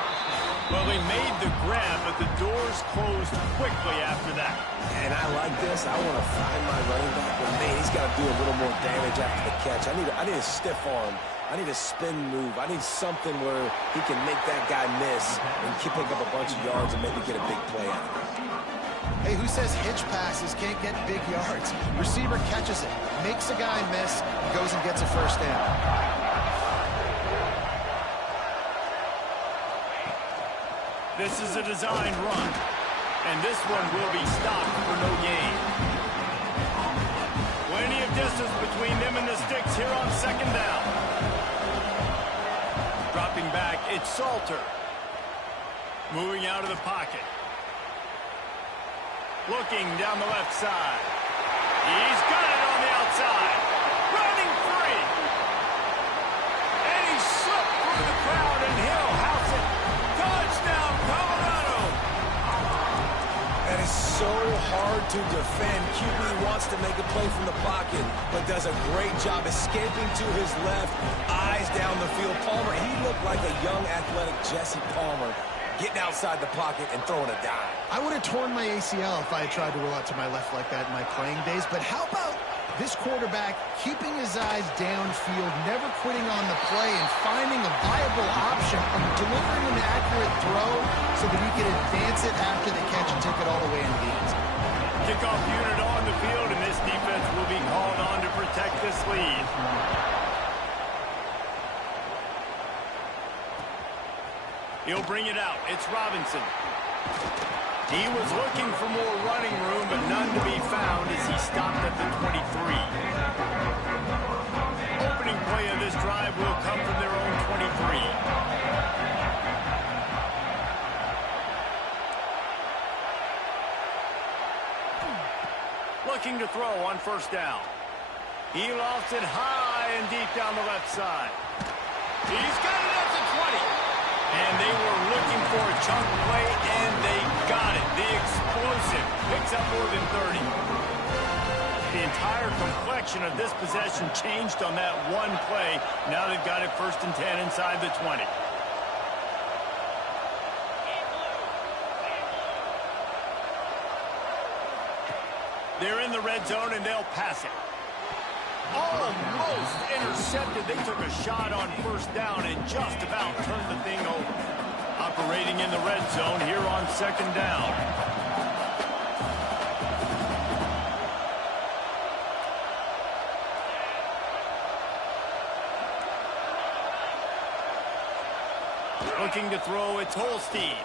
Well, they made the grab, but the doors closed quickly after that. And I like this. I want to find my running back, but man, he's got to do a little more damage after the catch. I need a stiff arm. I need a spin move. I need something where he can make that guy miss and pick up a bunch of yards and maybe get a big play out of it. Hey, who says hitch passes can't get big yards? Receiver catches it, makes a guy miss, and goes and gets a first down. This is a designed run, and this one will be stopped for no gain. Plenty of distance between them and the sticks here on 2nd down. Dropping back, it's Salter. Moving out of the pocket. Looking down the left side. He's got it on the outside. Running free. And he slipped through the crowd, and he'll house it. Touchdown, Colorado. That is so hard to defend. QB wants to make a play from the pocket, but does a great job escaping to his left, eyes down the field. Palmer, he looked like a young, athletic Jesse Palmer, getting outside the pocket and throwing a dime. I would have torn my ACL if I had tried to roll out to my left like that in my playing days, but how about this quarterback keeping his eyes downfield, never quitting on the play, and finding a viable option of delivering an accurate throw so that he can advance it after the catch and take it all the way into the end zone. Kickoff unit on the field, and this defense will be called on to protect this lead. He'll bring it out. It's Robinson. He was looking for more running room, but none to be found as he stopped at the 23. Opening play of this drive will come from their own 23. Looking to throw on 1st down. He lost it high and deep down the left side. He's got it at the 20. And they were looking for a chunk play, and they got it. The explosive picks up more than 30. The entire complexion of this possession changed on that one play. Now they've got it 1st and 10 inside the 20. They're in the red zone, and they'll pass it. Almost intercepted. They took a shot on 1st down and just about turned the thing over. Operating in the red zone here on 2nd down. Looking to throw, it's Holstein.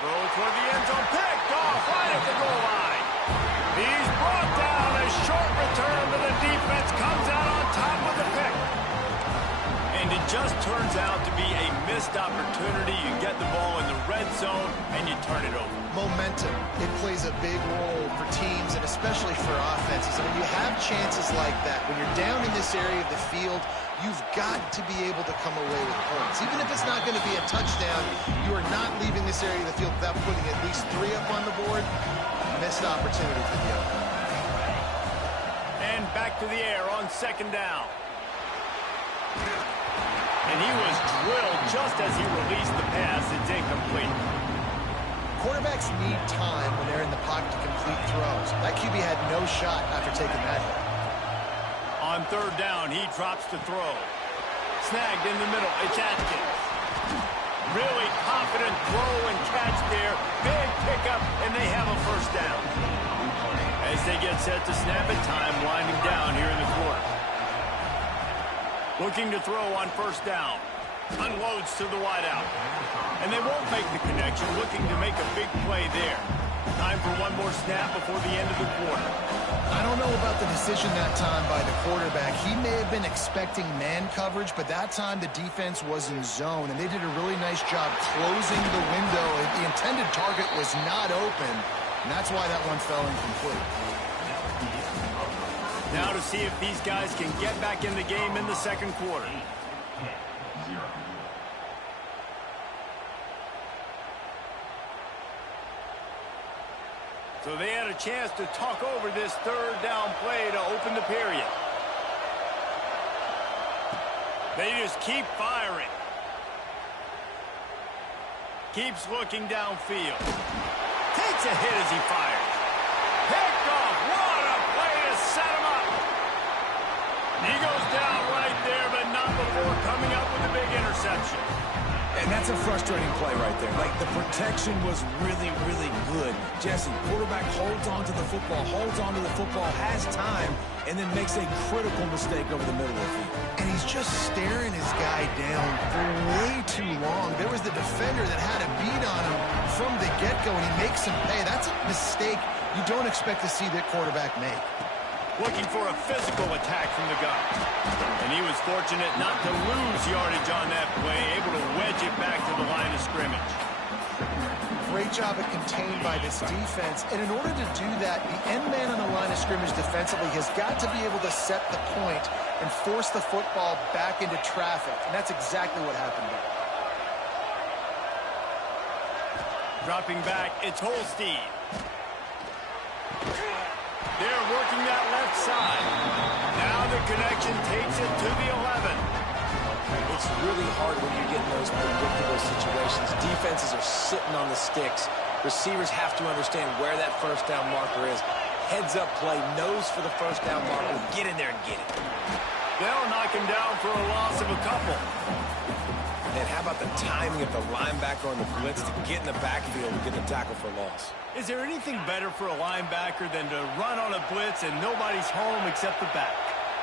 Throw toward the end zone, picked off right at the goal line. He's brought down. A short return, but the defense comes out on top with the pick. And it just turns out to be a missed opportunity. You get the ball in the red zone, and you turn it over. Momentum. It plays a big role for teams and especially for offenses. And when you have chances like that, when you're down in this area of the field, you've got to be able to come away with points. Even if it's not going to be a touchdown, you are not leaving this area of the field without putting at least 3 up on the board. Missed opportunity for the other. And back to the air on 2nd down. And he was drilled just as he released the pass. It's incomplete. Quarterbacks need time when they're in the pocket to complete throws. That QB had no shot after taking that hit. On 3rd down, he drops to throw. Snagged in the middle. It's Atkins. Really confident throw and catch there. Big pickup, and they have a 1st down. As they get set to snap it, time winding down here in the quarter. Looking to throw on 1st down. Unloads to the wideout. And they won't make the connection, looking to make a big play there. Time for one more snap before the end of the quarter. I don't know about the decision that time by the quarterback. He may have been expecting man coverage, but that time the defense was in zone, and they did a really nice job closing the window. The intended target was not open, and that's why that one fell incomplete. Now to see if these guys can get back in the game in the second quarter. So they had a chance to talk over this third down play to open the period. They just keep firing. Keeps looking downfield. Takes a hit as he fires. Picked off. What a play to set him up. He goes down right there, but not before coming up with a big interception. And that's a frustrating play right there. Like, the protection was really, really good. Jesse, quarterback holds on to the football, has time, and then makes a critical mistake over the middle of the field. And he's just staring his guy down for way too long. There was the defender that had a beat on him from the get-go, and he makes him pay. That's a mistake you don't expect to see that quarterback make. Looking for a physical attack from the gun. And he was fortunate not to lose yardage on that play, able to wedge it back to the line of scrimmage. Great job at contained by this defense. And in order to do that, the end man on the line of scrimmage defensively has got to be able to set the point and force the football back into traffic. And that's exactly what happened there. Dropping back, it's Holstein. They're working that left side. Now the connection takes it to the 11. It's really hard when you get in those predictable situations. Defenses are sitting on the sticks. Receivers have to understand where that first down marker is. Heads up play, nose for the first down marker. Get in there and get it. They'll knock him down for a loss of a couple. And how about the timing of the linebacker on the blitz to get in the backfield and get the tackle for loss? Is there anything better for a linebacker than to run on a blitz and nobody's home except the back?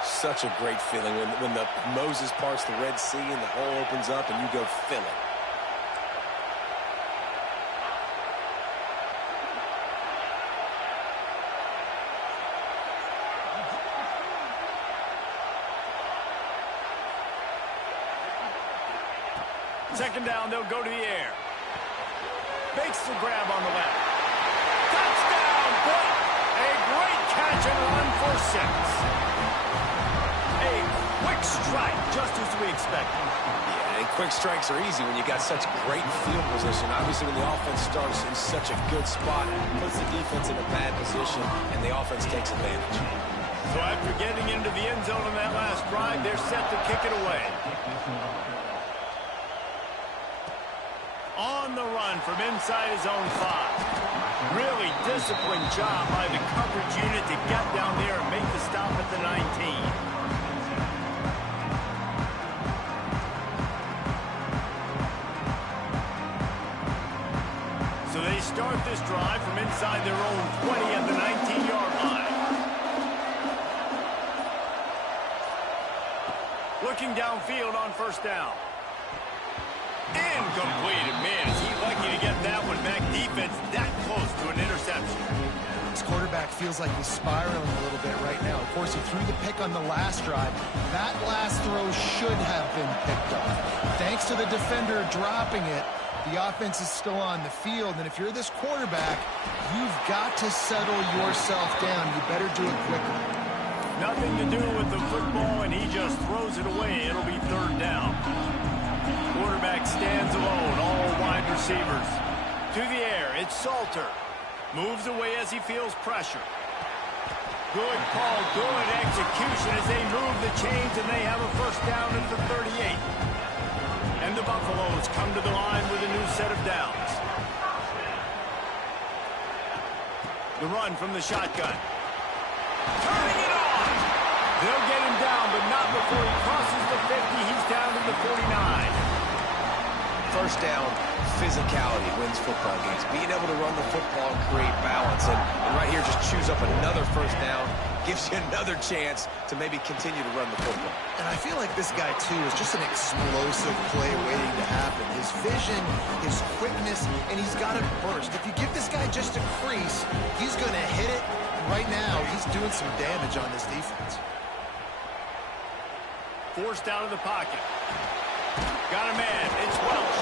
Such a great feeling when the Moses parts the Red Sea and the hole opens up and you go fill it. Second down, they'll go to the air. Makes the grab on the left. Touchdown, Buck! A great catch and run for 6. A quick strike, just as we expected. Yeah, and quick strikes are easy when you got such great field position. Obviously, when the offense starts in such a good spot, it puts the defense in a bad position, and the offense takes advantage. So after getting into the end zone on that last drive, they're set to kick it away. On the run from inside his own 5. Really disciplined job by the coverage unit to get down there and make the stop at the 19. So they start this drive from inside their own 20 at the 19-yard line. Looking downfield on first down. Incomplete. Man, is he lucky to get that one back. Defense that close to an interception. This quarterback feels like he's spiraling a little bit right now. Of course, he threw the pick on the last drive. That last throw should have been picked off. Thanks to the defender dropping it, the offense is still on the field. And if you're this quarterback, you've got to settle yourself down. You better do it quickly. Nothing to do with the football, and he just throws it away. It'll be third down. Quarterback stands alone, all wide receivers. To the air, it's Salter. Moves away as he feels pressure. Good call, good execution as they move the chains, and they have a first down at the 38. And the Buffaloes come to the line with a new set of downs. The run from the shotgun. Turning it on! They'll get him down, but not before he crosses the 50. He's down to the 49. First down, physicality wins football games. Being able to run the football and create balance. And right here, just choose up another first down, gives you another chance to maybe continue to run the football. And I feel like this guy, too, is just an explosive play waiting to happen. His vision, his quickness, and he's got to burst. If you give this guy just a crease, he's going to hit it. Right now, he's doing some damage on this defense. Forced out of the pocket. Got a man. It's Welch.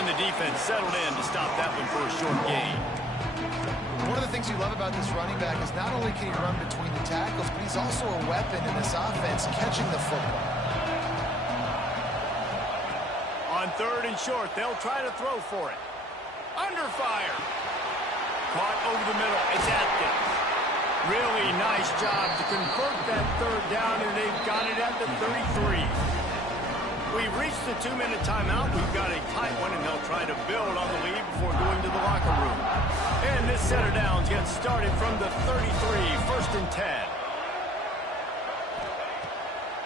And the defense settled in to stop that one for a short gain. One of the things you love about this running back is not only can he run between the tackles, but he's also a weapon in this offense, catching the football. On 3rd and short, they'll try to throw for it. Under fire. Caught over the middle. It's Atkins. Really nice job to convert that 3rd down, and they've got it at the 33. We've reached the 2-minute timeout. We've got a tight one, and they'll try to build on the lead before going to the locker room. And this set of downs gets started from the 33, 1st and 10.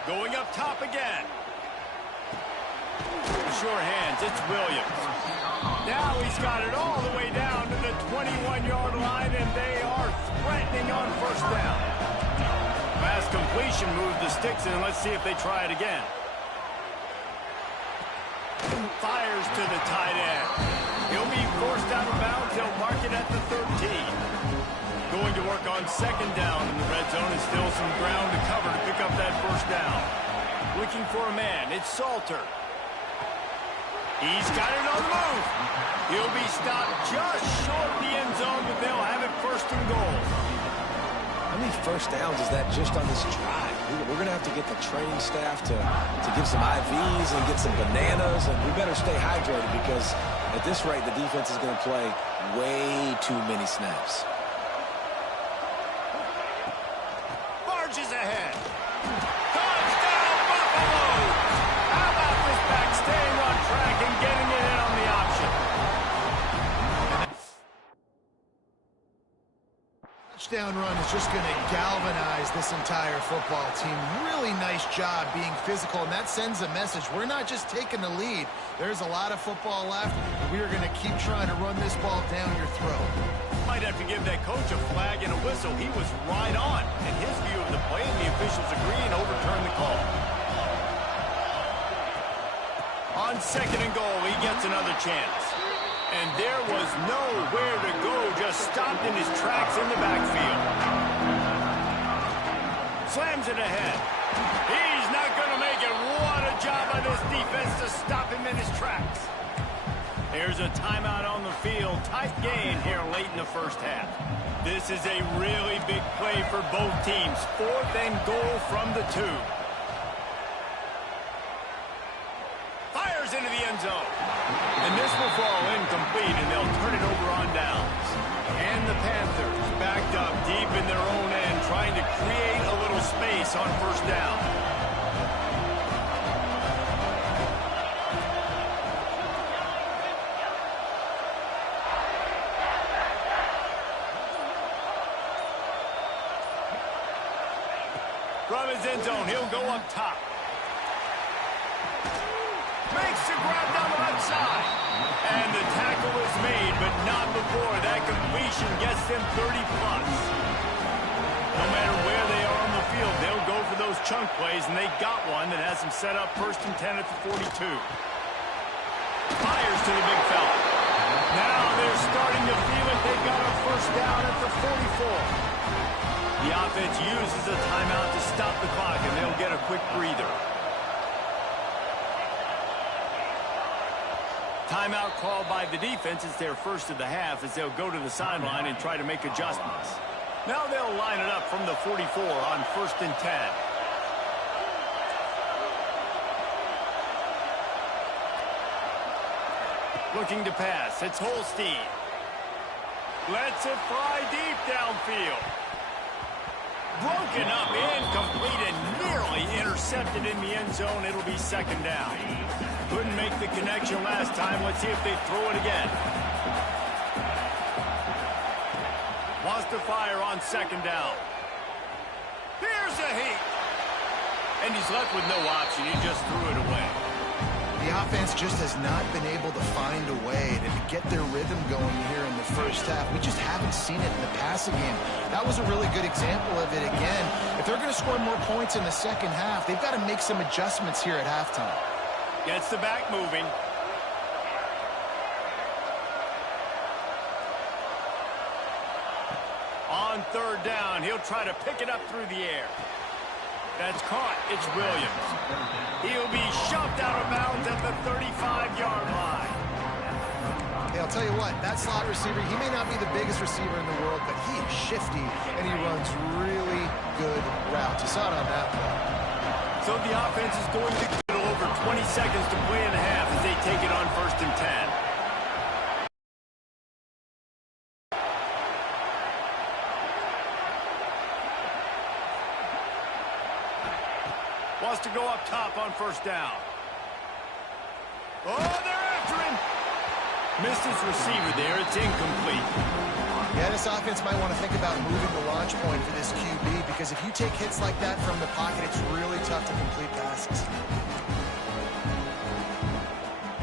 Going up top again. Sure hands, it's Williams. Now he's got it all the way down to the 21-yard line, and they are threatening on 1st down. Fast completion moved the sticks in, and let's see if they try it again. Fires to the tight end. He'll be forced out of bounds. They'll mark it at the 13. Going to work on 2nd down in the red zone, and still some ground to cover to pick up that 1st down. Looking for a man. It's Salter. He's got it on the move. He'll be stopped just short of the end zone, but they'll have it 1st and goal. How many 1st downs is that just on this drive? We're going to have to get the training staff to give some IVs and get some bananas, and we better stay hydrated because at this rate, the defense is going to play way too many snaps. Barges ahead. Touchdown, Buffalo! How about this back staying on track and getting it in on the option? Touchdown run is just going to galvanize this entire football team. Really nice job being physical, and that sends a message. We're not just taking the lead. There's a lot of football left, and we are going to keep trying to run this ball down your throat. Might have to give that coach a flag and a whistle. He was right on in his view of the play, and the officials agree and overturn the call. On 2nd and goal, he gets another chance. And there was nowhere to go, just stopped in his tracks in the backfield. Slams it ahead. He's not going to make it. What a job by this defense to stop him in his tracks. There's a timeout on the field. Tight game here late in the 1st half. This is a really big play for both teams. 4th and goal from the 2. Fires into the end zone. And this will fall incomplete, and they'll turn it over on downs. And the Panthers backed up deep in their own end, trying to create a little space on 1st down. From his end zone, he'll go up top. Makes the grab down the left side. And the tackle is made, but not before that completion gets them 30-plus. No matter where they are on the field, they'll go for those chunk plays, and they got one that has them set up 1st and 10 at the 42. Fires to the big fella. Now they're starting to feel it. They've got a 1st down at the 44. The offense uses a timeout to stop the clock, and they'll get a quick breather. Timeout called by the defense. It's their 1st of the half as they'll go to the sideline and try to make adjustments. Now they'll line it up from the 44 on 1st and 10. Looking to pass. It's Holstein. Lets it fly deep downfield. Broken up, incomplete, and nearly intercepted in the end zone. It'll be 2nd down. Couldn't make the connection last time. Let's see if they throw it again. Wants to fire on 2nd down. Here's a heat. And he's left with no option. He just threw it away. The offense just has not been able to find a way to get their rhythm going here in the first half. We just haven't seen it in the passing game. That was a really good example of it again. If they're going to score more points in the second half, they've got to make some adjustments here at halftime. Gets the back moving. On third down, he'll try to pick it up through the air. That's caught. It's Williams. He'll be shoved out of bounds at the 35-yard line. Hey, I'll tell you what, that slot receiver, he may not be the biggest receiver in the world, but he is shifty, and he runs really good routes. You saw it on that play. So the offense is going to get a little over 20 seconds to play in the half as they take it on 1st and 10. Wants to go up top on 1st down. Oh, they're after him. Missed his receiver there. It's incomplete. Yeah, this offense might want to think about moving the launch point for this QB, because if you take hits like that from the pocket, it's really tough to complete passes.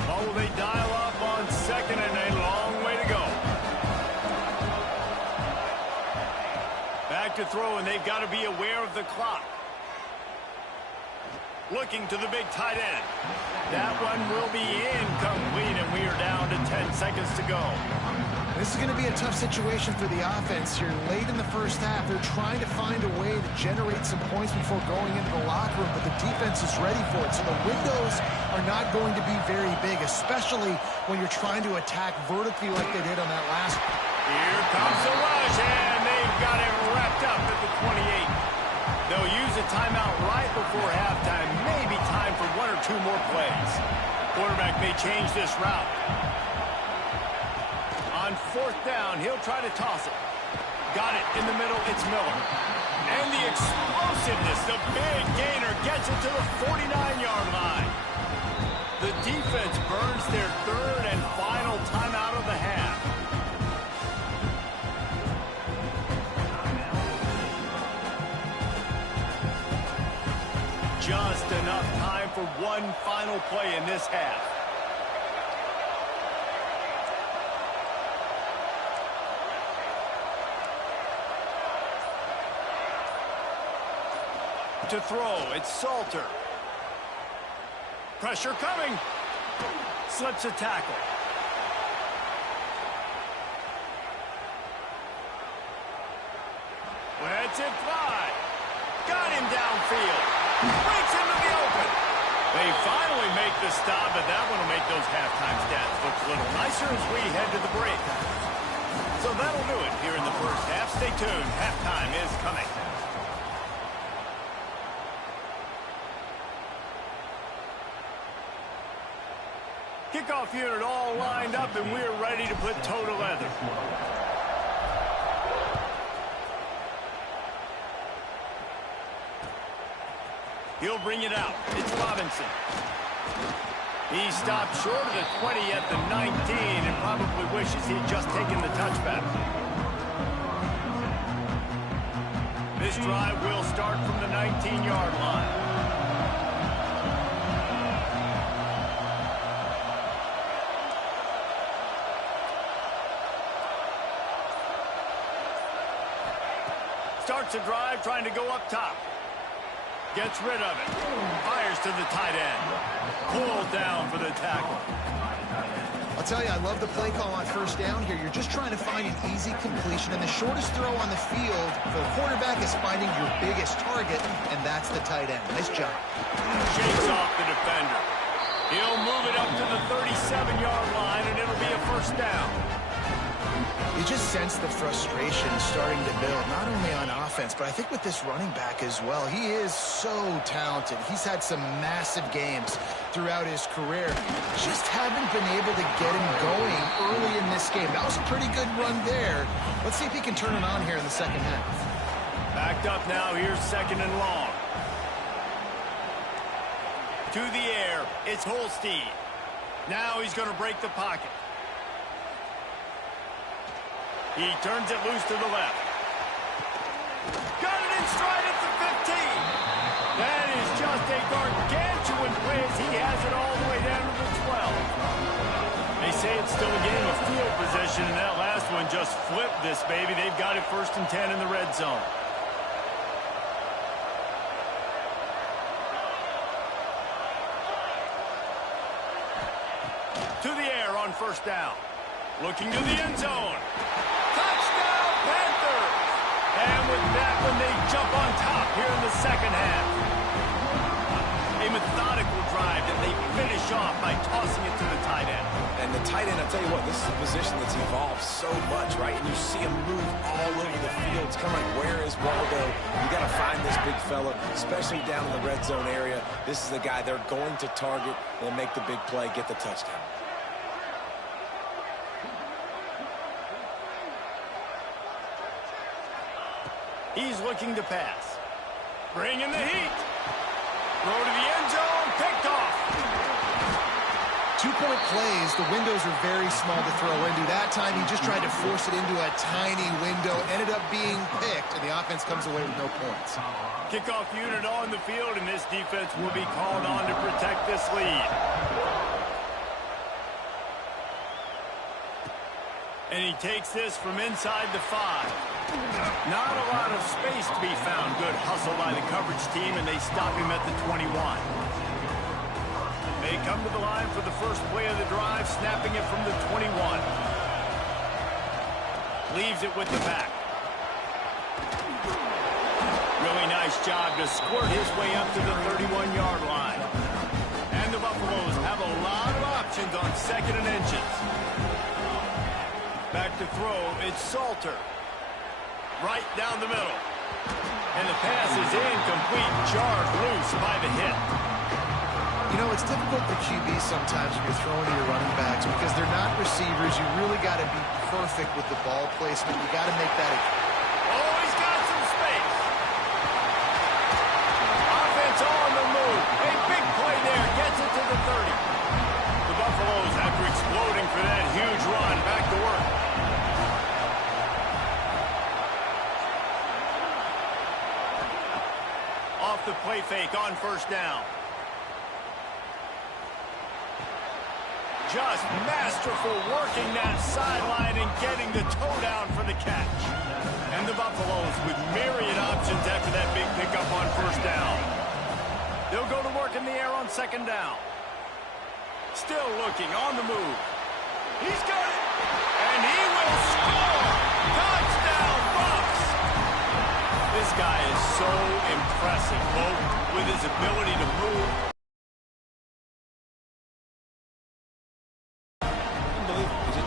Oh, will they dial up on 2nd and a long way to go. Back to throw, and they've got to be aware of the clock. Looking to the big tight end. That one will be incomplete, and we are down to 10 seconds to go. This is going to be a tough situation for the offense here. Late in the first half, they're trying to find a way to generate some points before going into the locker room, but the defense is ready for it. So the windows are not going to be very big, especially when you're trying to attack vertically like they did on that last. Here comes the rush, and they've got it wrapped up at the 28. They'll use a timeout right before halftime. Maybe time for 1 or 2 more plays. Quarterback may change this route. On 4th down, he'll try to toss it. Got it in the middle. It's Miller. And the explosiveness, the big gainer, gets it to the 49-yard line. The defense burns their 3rd and final timeout of the half. Just enough time for one final play in this half. To throw, it's Salter. Pressure coming. Slips a tackle. Lets it fly. Got him downfield. Breaks into the open. They finally make the stop, but that one will make those halftime stats look a little nicer as we head to the break. So that'll do it here in the first half. Stay tuned. Halftime is coming. Kickoff unit all lined up, and we're ready to put toe to leather. He'll bring it out. It's Robinson. He stopped short of the 20 at the 19 and probably wishes he'd just taken the touchback. This drive will start from the 19-yard line. Starts a drive trying to go up top. Gets rid of it. Fires to the tight end. Pulled down for the tackle. I'll tell you, I love the play call on 1st down here. You're just trying to find an easy completion, and the shortest throw on the field for the quarterback is finding your biggest target, and that's the tight end. Nice job. Shakes off the defender. He'll move it up to the 37-yard line, and it'll be a 1st down. You just sense the frustration starting to build, not only on offense, but I think with this running back as well. He is so talented. He's had some massive games throughout his career. Just haven't been able to get him going early in this game. That was a pretty good run there. Let's see if he can turn it on here in the second half. Backed up now. Here's 2nd and long. To the air. It's Holstein. Now he's going to break the pocket. He turns it loose to the left. Got it in stride at the 15. That is just a gargantuan play as he has it all the way down to say it's still a game of field possession, and that last one just flipped this baby. They've got it 1st and 10 in the red zone. To the air on 1st down. Looking to the end zone. Touchdown, Panthers! And with that one, they jump on top here in the second half. A methodical drive that they finish off by tossing it to the tight end. And the tight end, I'll tell you what, this is a position that's evolved so much, right? And you see him move all over the field. It's kind of like, where is Waldo? You got to find this big fella, especially down in the red zone area. This is the guy they're going to target and make the big play, get the touchdown. He's looking to pass. Bringing the heat. Throw to the end zone. Picked off. 2-point plays, the windows are very small to throw into. That time, he just tried to force it into a tiny window. Ended up being picked, and the offense comes away with no points. Kickoff unit on the field, and this defense will be called on to protect this lead. And he takes this from inside the 5. Not a lot of space to be found. Good hustle by the coverage team, and they stop him at the 21. They come to the line for the first play of the drive, snapping it from the 21. Leaves it with the back. Really nice job to squirt his way up to the 31-yard line. And the Buffaloes have a lot of options on 2nd and inches. Back to throw, it's Salter. Right down the middle. And the pass is incomplete, jarred loose by the hit. You know, it's difficult for QBs sometimes when you're throwing to your running backs because they're not receivers. You really got to be perfect with the ball placement. You got to make that. Oh, he's got some space. Offense on the move. A big play there. Gets it to the 30. The Buffaloes, after exploding for that huge run, back to work. Off the play fake on 1st down. Just masterful working that sideline and getting the toe down for the catch. And the Buffaloes with myriad options after that big pickup on 1st down. They'll go to work in the air on 2nd down. Still looking on the move. He's got it. And he will score. Touchdown, Bucs. This guy is so impressive, both with his ability to move.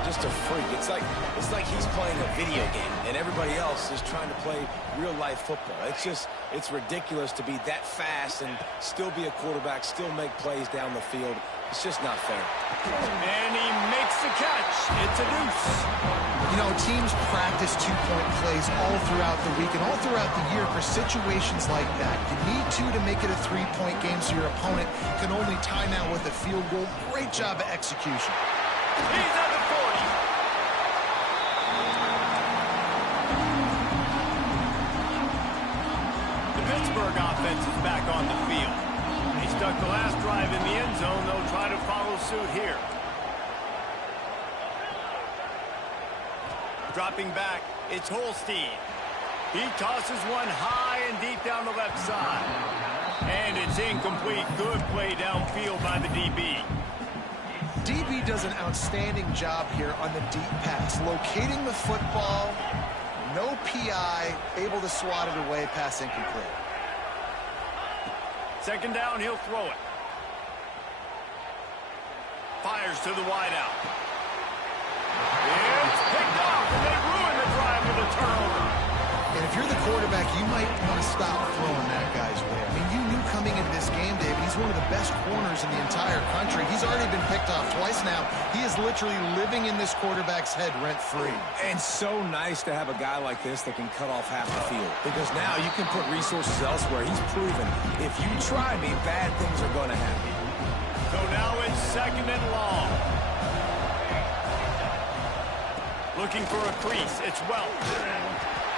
Just a freak. It's like he's playing a video game and everybody else is trying to play real life football. It's ridiculous to be that fast and still be a quarterback, still make plays down the field. It's just not fair. And he makes the catch. It's a deuce. You know, teams practice 2-point plays all throughout the week and all throughout the year for situations like that. You need to make it a 3-point game so your opponent can only time out with a field goal. Great job of execution. He's at the 40. The Pittsburgh offense is back on the field. They stuck the last drive in the end zone. They'll try to follow suit here. Dropping back, it's Holstein. He tosses one high and deep down the left side. And it's incomplete. Good play downfield by the DB. DB does an outstanding job here on the deep pass, locating the football, no PI, able to swat it away, pass incomplete. 2nd down, he'll throw it. Fires to the wideout. It's picked off, and they ruin the drive with a turnover. And if you're the quarterback, you might want to stop throwing that guy's way. I mean, you knew coming into this game, Dave, he's one of the best corners in the entire country. He's already been picked off twice now. He is literally living in this quarterback's head rent-free. And so nice to have a guy like this that can cut off half the field. Because now you can put resources elsewhere. He's proven if you try me, bad things are going to happen. So now it's 2nd and long. Looking for a crease. It's Welch.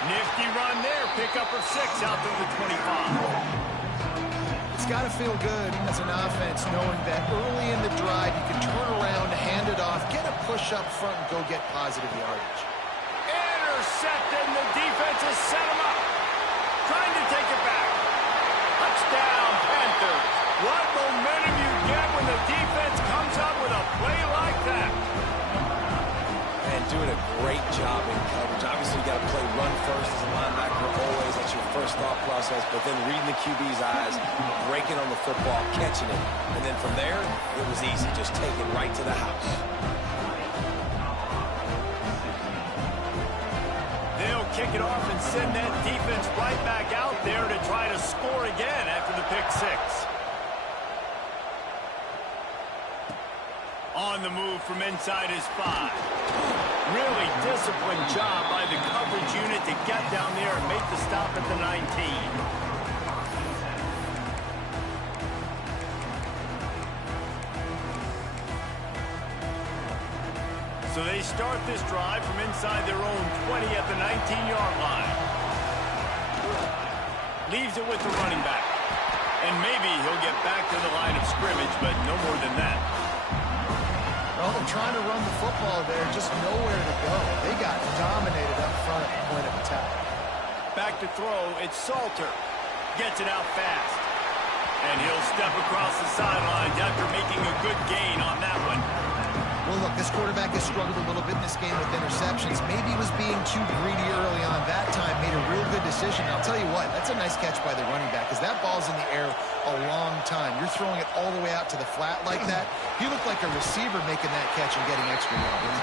Nifty run there. Pickup of 6 out to the 25. It's got to feel good as an offense knowing that early in the drive you can turn around, hand it off, get a push up front, and go get positive yardage. Intercepted, and the defense has set him up. Trying to take it back. Touchdown, Panthers. What momentum you get when the defense comes up with a play like that. And doing a great job in coverage. Obviously, you got to play run first as a linebacker always. That's your first thought process. But then reading the QB's eyes, breaking on the football, catching it. And then from there, it was easy. Just take it right to the house. They'll kick it off and send that defense right back out there to try to score again after the pick six. On the move from inside his 5. Really disciplined job by the coverage unit to get down there and make the stop at the 19. So they start this drive from inside their own 20 at the 19-yard line. Leaves it with the running back. And maybe he'll get back to the line of scrimmage, but no more than that. Well, they're trying to run the football there, just nowhere to go. They got dominated up front at the point of attack. Back to throw, it's Salter. Gets it out fast. And he'll step across the sidelines after making a good gain on that one. Well, look, this quarterback has struggled a little bit in this game with interceptions. Maybe he was being too greedy early on. That time made a real good decision. I'll tell you what, that's a nice catch by the running back because that ball's in the air a long time. You're throwing it all the way out to the flat like that. He looked like a receiver making that catch and getting extra yards.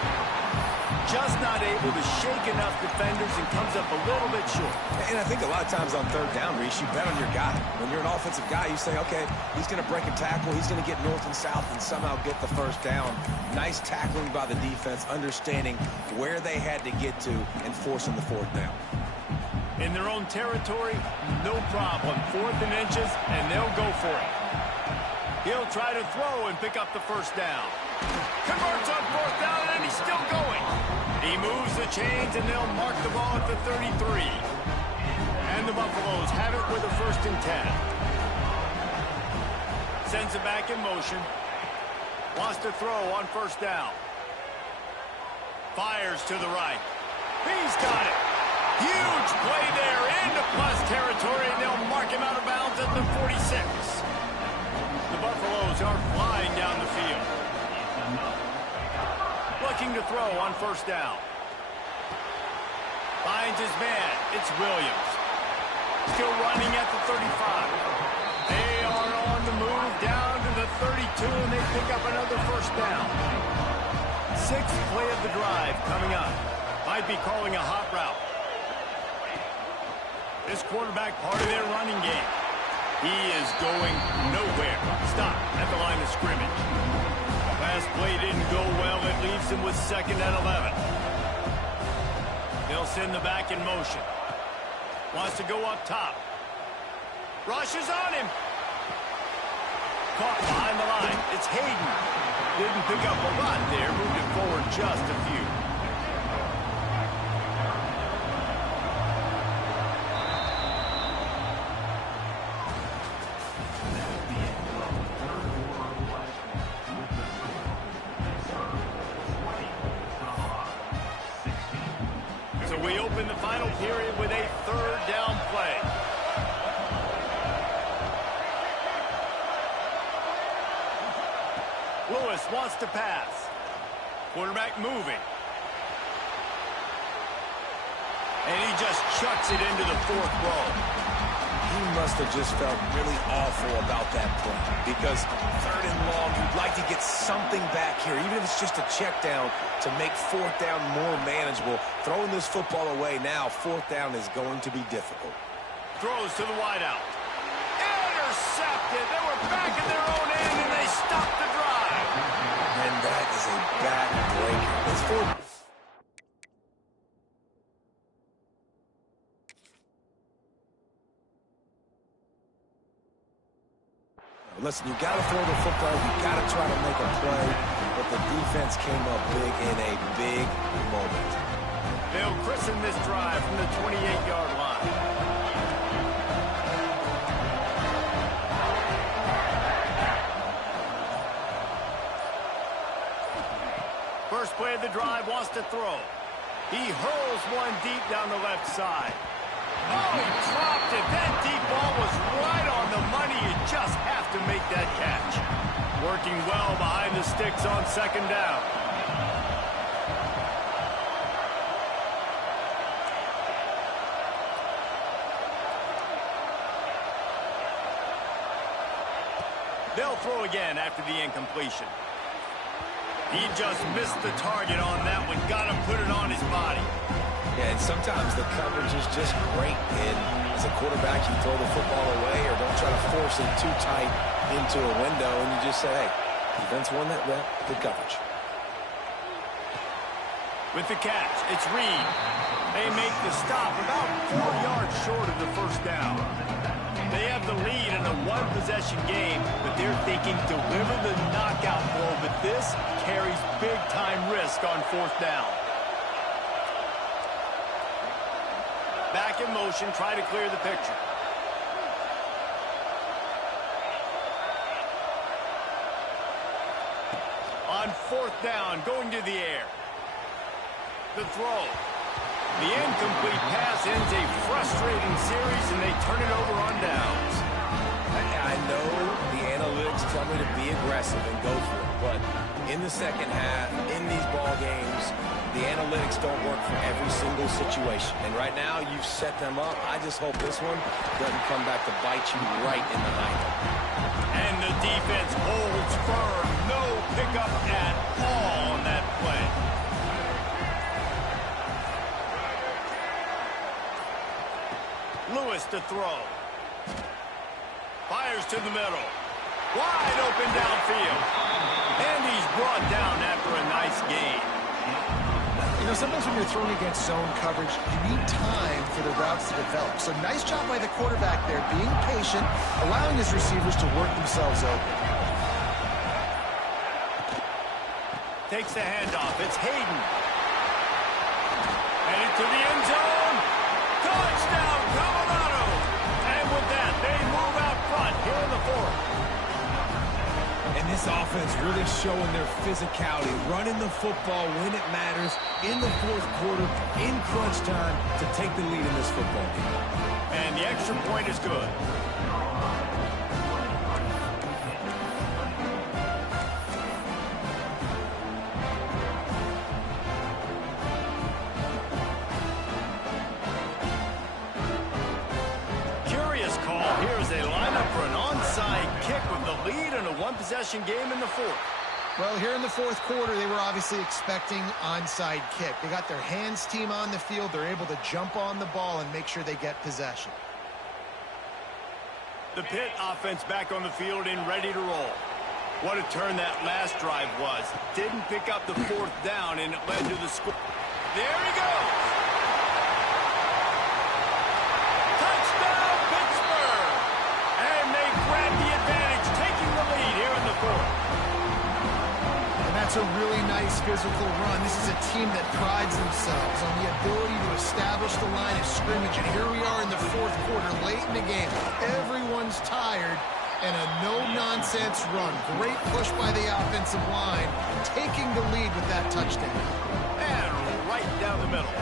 Just not able to shake enough defenders and comes up a little bit short. And I think a lot of times on third down, Reese, you bet on your guy. When you're an offensive guy, you say, okay, he's going to break a tackle, he's going to get north and south and somehow get the first down. Nice tackling by the defense, understanding where they had to get to and forcing the fourth down. In their own territory, no problem. 4th and inches, and they'll go for it. He'll try to throw and pick up the first down. Converts on 4th down, and he's still going. He moves the chains, and they'll mark the ball at the 33. And the Buffaloes have it with a 1st and 10. Sends it back in motion. Wants to throw on 1st down. Fires to the right. He's got it. Huge play there into plus territory, and they'll mark him out of bounds at the 46. The Buffaloes are flying down the field. Looking to throw on 1st down. Finds his man. It's Williams. Still running at the 35. They are on the move down to the 32, and they pick up another 1st down. 6th play of the drive coming up. Might be calling a hot route. This quarterback part of their running game. He is going nowhere. Stop at the line of scrimmage. Last play didn't go well. It leaves him with 2nd and 11. They'll send the back in motion. Wants to go up top. Rushes on him. Caught behind the line. It's Hayden. Didn't pick up a lot there. Moved it forward just a few. We open the final period with a 3rd down play. Lewis wants to pass. Quarterback moving. And he just chucks it into the 4th row. He must have just felt really awful about that play because 3rd and long, you'd like to get something back here, even if it's just a check down to make 4th down more manageable. Throwing this football away now, 4th down is going to be difficult. Throws to the wideout. Intercepted. They were back in their own end, and they stopped the drive. And that is a back-breaker. It's 4th. Listen, you got to throw the football. You got to try to make a play. But the defense came up big in a big moment. They'll christen this drive from the 28-yard line. first play of the drive, wants to throw. He hurls one deep down the left side. Oh, he dropped it. That deep ball was right on the money. You just have to make that catch. Working well behind the sticks on second down. They'll throw again after the incompletion. He just missed the target on that one. Got to put it on his body. Yeah, and sometimes the coverage is just great. And as a quarterback, you throw the football away or don't try to force it too tight into a window, and you just say, hey, defense won that rep, good coverage. With the catch, it's Reed. They make the stop about 4 yards short of the first down. They have the lead in a one-possession game, but they're thinking deliver the knockout blow, but this carries big-time risk on fourth down. Back in motion, try to clear the picture. On fourth down, going to the air. The throw. The incomplete pass ends a frustrating series, and they turn it over on downs. I know the analytics tell me to be aggressive and go for it, but in the second half, in these ball games, the analytics don't work for every single situation. And right now, you've set them up. I just hope this one doesn't come back to bite you right in the hind. And the defense holds firm. No pickup at all on that play. Lewis to throw. Fires to the middle. Wide open downfield. And he's brought down after a nice gain. You know, sometimes when you're throwing against zone coverage, you need time for the routes to develop. So nice job by the quarterback there, being patient, allowing his receivers to work themselves open. Takes the handoff. It's Hayden. Headed to the end zone. Touchdown, Colorado! And with that, they move out front here in the fourth. And this offense really showing their physicality, running the football when it matters, in the fourth quarter, in crunch time, to take the lead in this football game. And the extra point is good. One-possession game in the fourth. Well, here in the fourth quarter, they were obviously expecting onside kick. They got their hands team on the field. They're able to jump on the ball and make sure they get possession. The Pitt offense back on the field and ready to roll. What a turn that last drive was. Didn't pick up the fourth down, and it led to the score. There he goes. Touchdown, Pittsburgh! And they grab the advantage, taking the lead here in the fourth. And that's a really nice physical run. This is a team that prides themselves on the ability to establish the line of scrimmage. And here we are in the fourth quarter, late in the game. Everyone's tired, and a no-nonsense run. Great push by the offensive line, taking the lead with that touchdown. And right down the middle.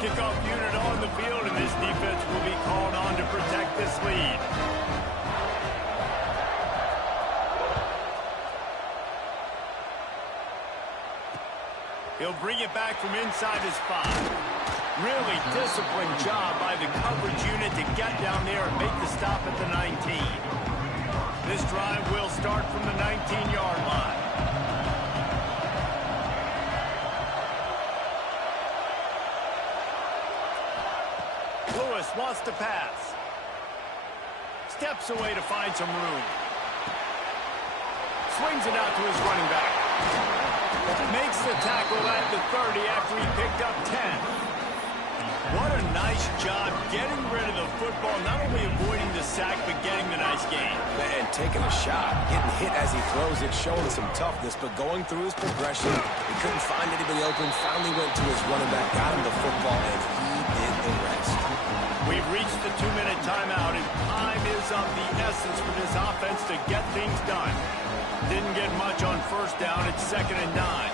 Kickoff unit on the field, and this defense will be called on to protect this lead. He'll bring it back from inside his 5. Really disciplined job by the coverage unit to get down there and make the stop at the 19. This drive will start from the 19-yard line. Lewis wants to pass. Steps away to find some room. Swings it out to his running back. Makes the tackle at the 30 after he picked up 10. What a nice job getting rid of the football, not only avoiding the sack, but getting the nice gain. And taking a shot, getting hit as he throws it, showing some toughness, but going through his progression, he couldn't find anybody open, finally went to his running back, got him the football, and he did the rest. We've reached the 2-minute timeout, and time is is of the essence for this offense to get things done. Didn't get much on first down. It's 2nd and 9.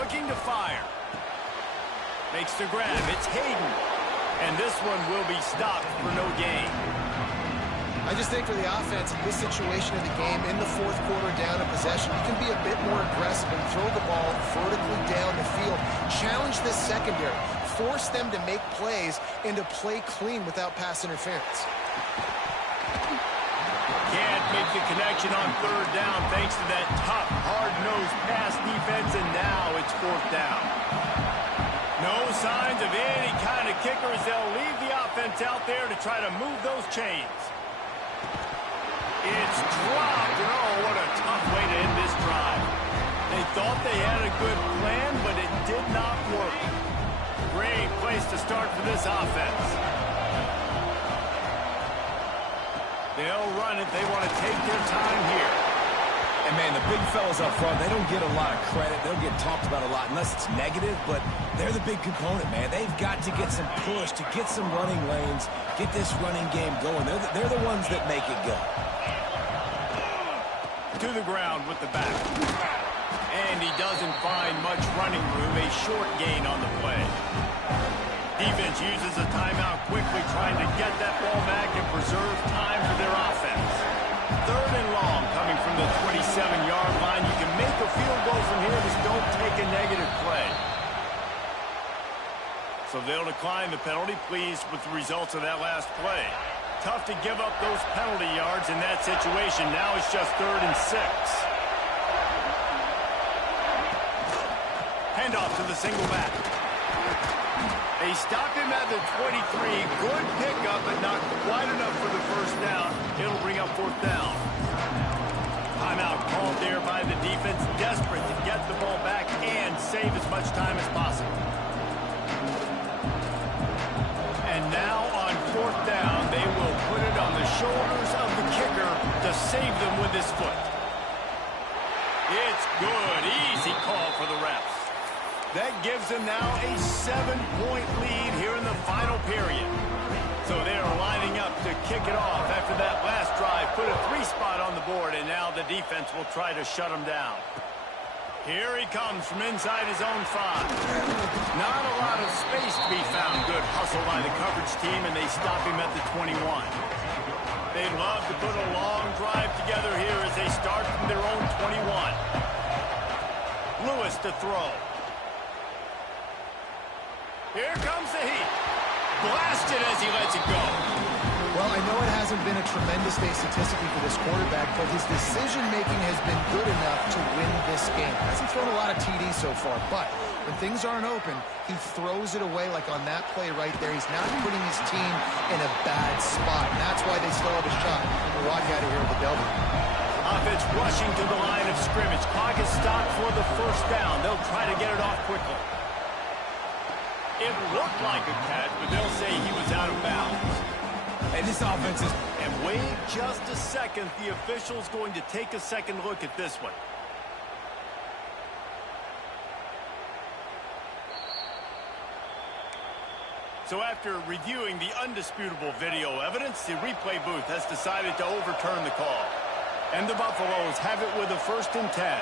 Looking to fire. Makes the grab. It's Hayden. And this one will be stopped for no gain. I just think for the offense in this situation of the game, in the fourth quarter down a possession, you can be a bit more aggressive and throw the ball vertically down the field. Challenge this secondary. Force them to make plays and to play clean without pass interference. Can't make the connection on 3rd down thanks to that tough, hard-nosed pass defense, and now it's 4th down. No signs of any kind of kicker as they'll leave the offense out there to try to move those chains. It's dropped, and oh, what a tough way to end this drive. They thought they had a good plan, but it did not work. Great place to start for this offense. They'll run it. They want to take their time here. And, man, the big fellas up front, they don't get a lot of credit. They don't get talked about a lot unless it's negative, but they're the big component, man. They've got to get some push, to get some running lanes, get this running game going. They're the ones that make it go. To the ground with the back. And he doesn't find much running room. A short gain on the play. Defense uses a timeout quickly, trying to get that ball back and preserve time for their offense. 3rd and long coming from the 27-yard line. You can make a field goal from here. Just don't take a negative play. So they'll decline the penalty, pleased with the results of that last play. Tough to give up those penalty yards in that situation. Now it's just 3rd and 6. Handoff to the single back. They stopped him at the 23. Good pickup, but not quite enough for the first down. It'll bring up 4th down. Timeout called there by the defense, desperate to get the ball back and save as much time as possible. And now on 4th down, they will put it on the shoulders of the kicker to save them with his foot. It's good. Easy call for the refs. That gives them now a 7-point lead here in the final period. So they're lining up to kick it off after that last drive. Put a 3 spot on the board, and now the defense will try to shut them down. Here he comes from inside his own 5. Not a lot of space to be found. Good hustle by the coverage team, and they stop him at the 21. They'd love to put a long drive together here as they start from their own 21. Lewis to throw. Here comes the heat. Blasted as he lets it go. Well, I know it hasn't been a tremendous day statistically for this quarterback, but his decision-making has been good enough to win this game. Hasn't thrown a lot of TDs so far, but when things aren't open, he throws it away like on that play right there. He's not putting his team in a bad spot, and that's why they still have a shot to walk out of here with a W. Offense rushing to the line of scrimmage. Clock is stopped for the first down. They'll try to get it off quickly. It looked like a catch, but they'll say he was out of bounds. And this offense is... And wait just a second. The official's going to take a second look at this one. So after reviewing the undisputable video evidence, the replay booth has decided to overturn the call. And the Buffaloes have it with a 1st and 10.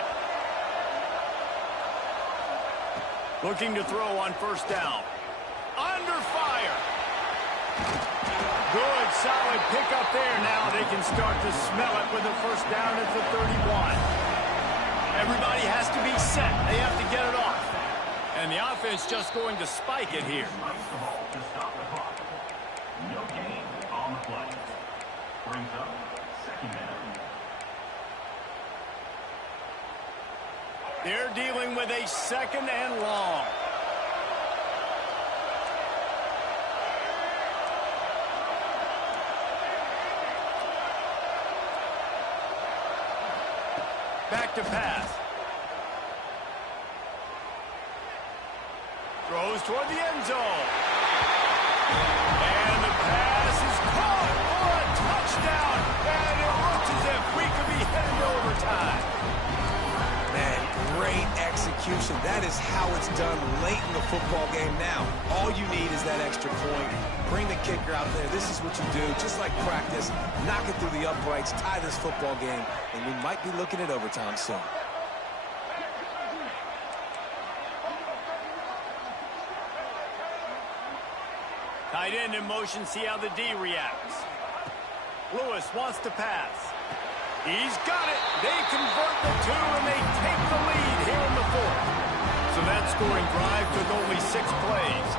Looking to throw on 1st down. Under fire. Good, solid pickup there. Now they can start to smell it with a 1st down at the 31. Everybody has to be set. They have to get it off. And the offense just going to spike it here. No gain on the play. Brings up 2nd down. They're dealing with a 2nd and long. Back to pass. Throws toward the end zone. And the pass is caught for a touchdown. And it looks as if we could be headed to overtime. Man, great execution. That is how it's done late in the football game now. All you need is that extra point. Bring the kicker out there. This is what you do. Just like practice, knock it through the uprights, tie this football game, and we might be looking at overtime soon. Tight end in motion, see how the D reacts. Lewis wants to pass. He's got it. They convert the two, and they take the lead here in the fourth. So that scoring drive took only 6 plays.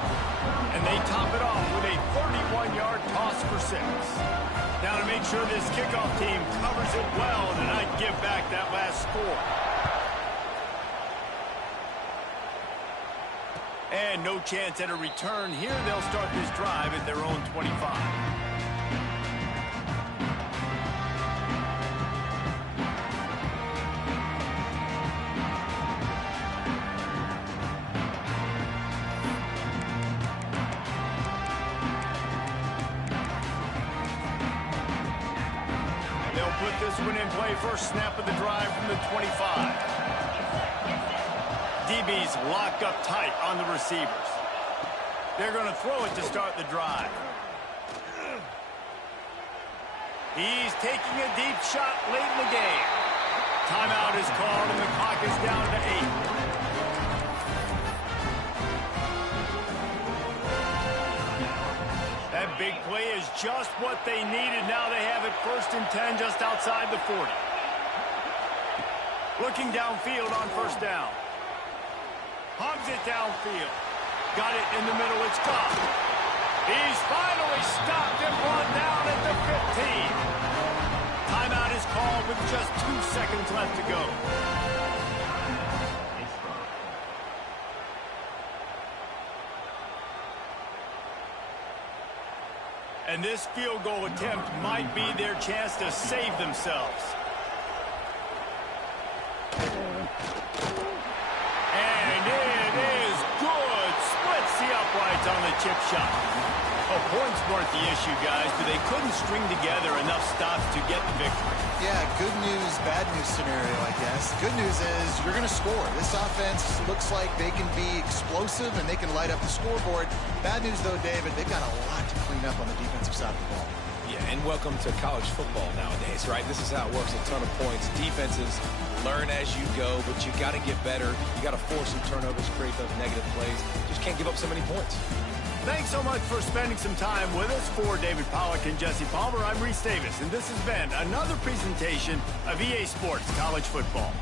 And they top it off with a 31-yard toss for 6. Now to make sure this kickoff team covers it well and not give back that last score. And no chance at a return here. They'll start this drive at their own 25. They'll put this one in play. First snap of the drive from the 25. DB's locked up tight on the receivers. They're going to throw it to start the drive. He's taking a deep shot late in the game. Timeout is called, and the clock is down to 8. That big play is just what they needed. Now they have it 1st and 10 just outside the 40. Looking downfield on first down. Pumps it downfield. Got it in the middle. It's gone. He's finally stopped and brought down at the 15. Timeout is called with just 2 seconds left to go. And this field goal attempt might be their chance to save themselves. And it is good. Splits the uprights on the chip shot. Well, points weren't the issue, guys, but they couldn't string together enough stops to get the victory. Yeah, good news, bad news scenario, I guess. Good news is you're going to score. This offense looks like they can be explosive and they can light up the scoreboard. Bad news, though, David, they've got a lot to clean up on the defensive side of the ball. Yeah, and welcome to college football nowadays, right? This is how it works, a ton of points. Defenses learn as you go, but you got to get better. You got to force some turnovers, create those negative plays. Just can't give up so many points. Thanks so much for spending some time with us. For David Pollack and Jesse Palmer, I'm Reese Davis, and this has been another presentation of EA Sports College Football.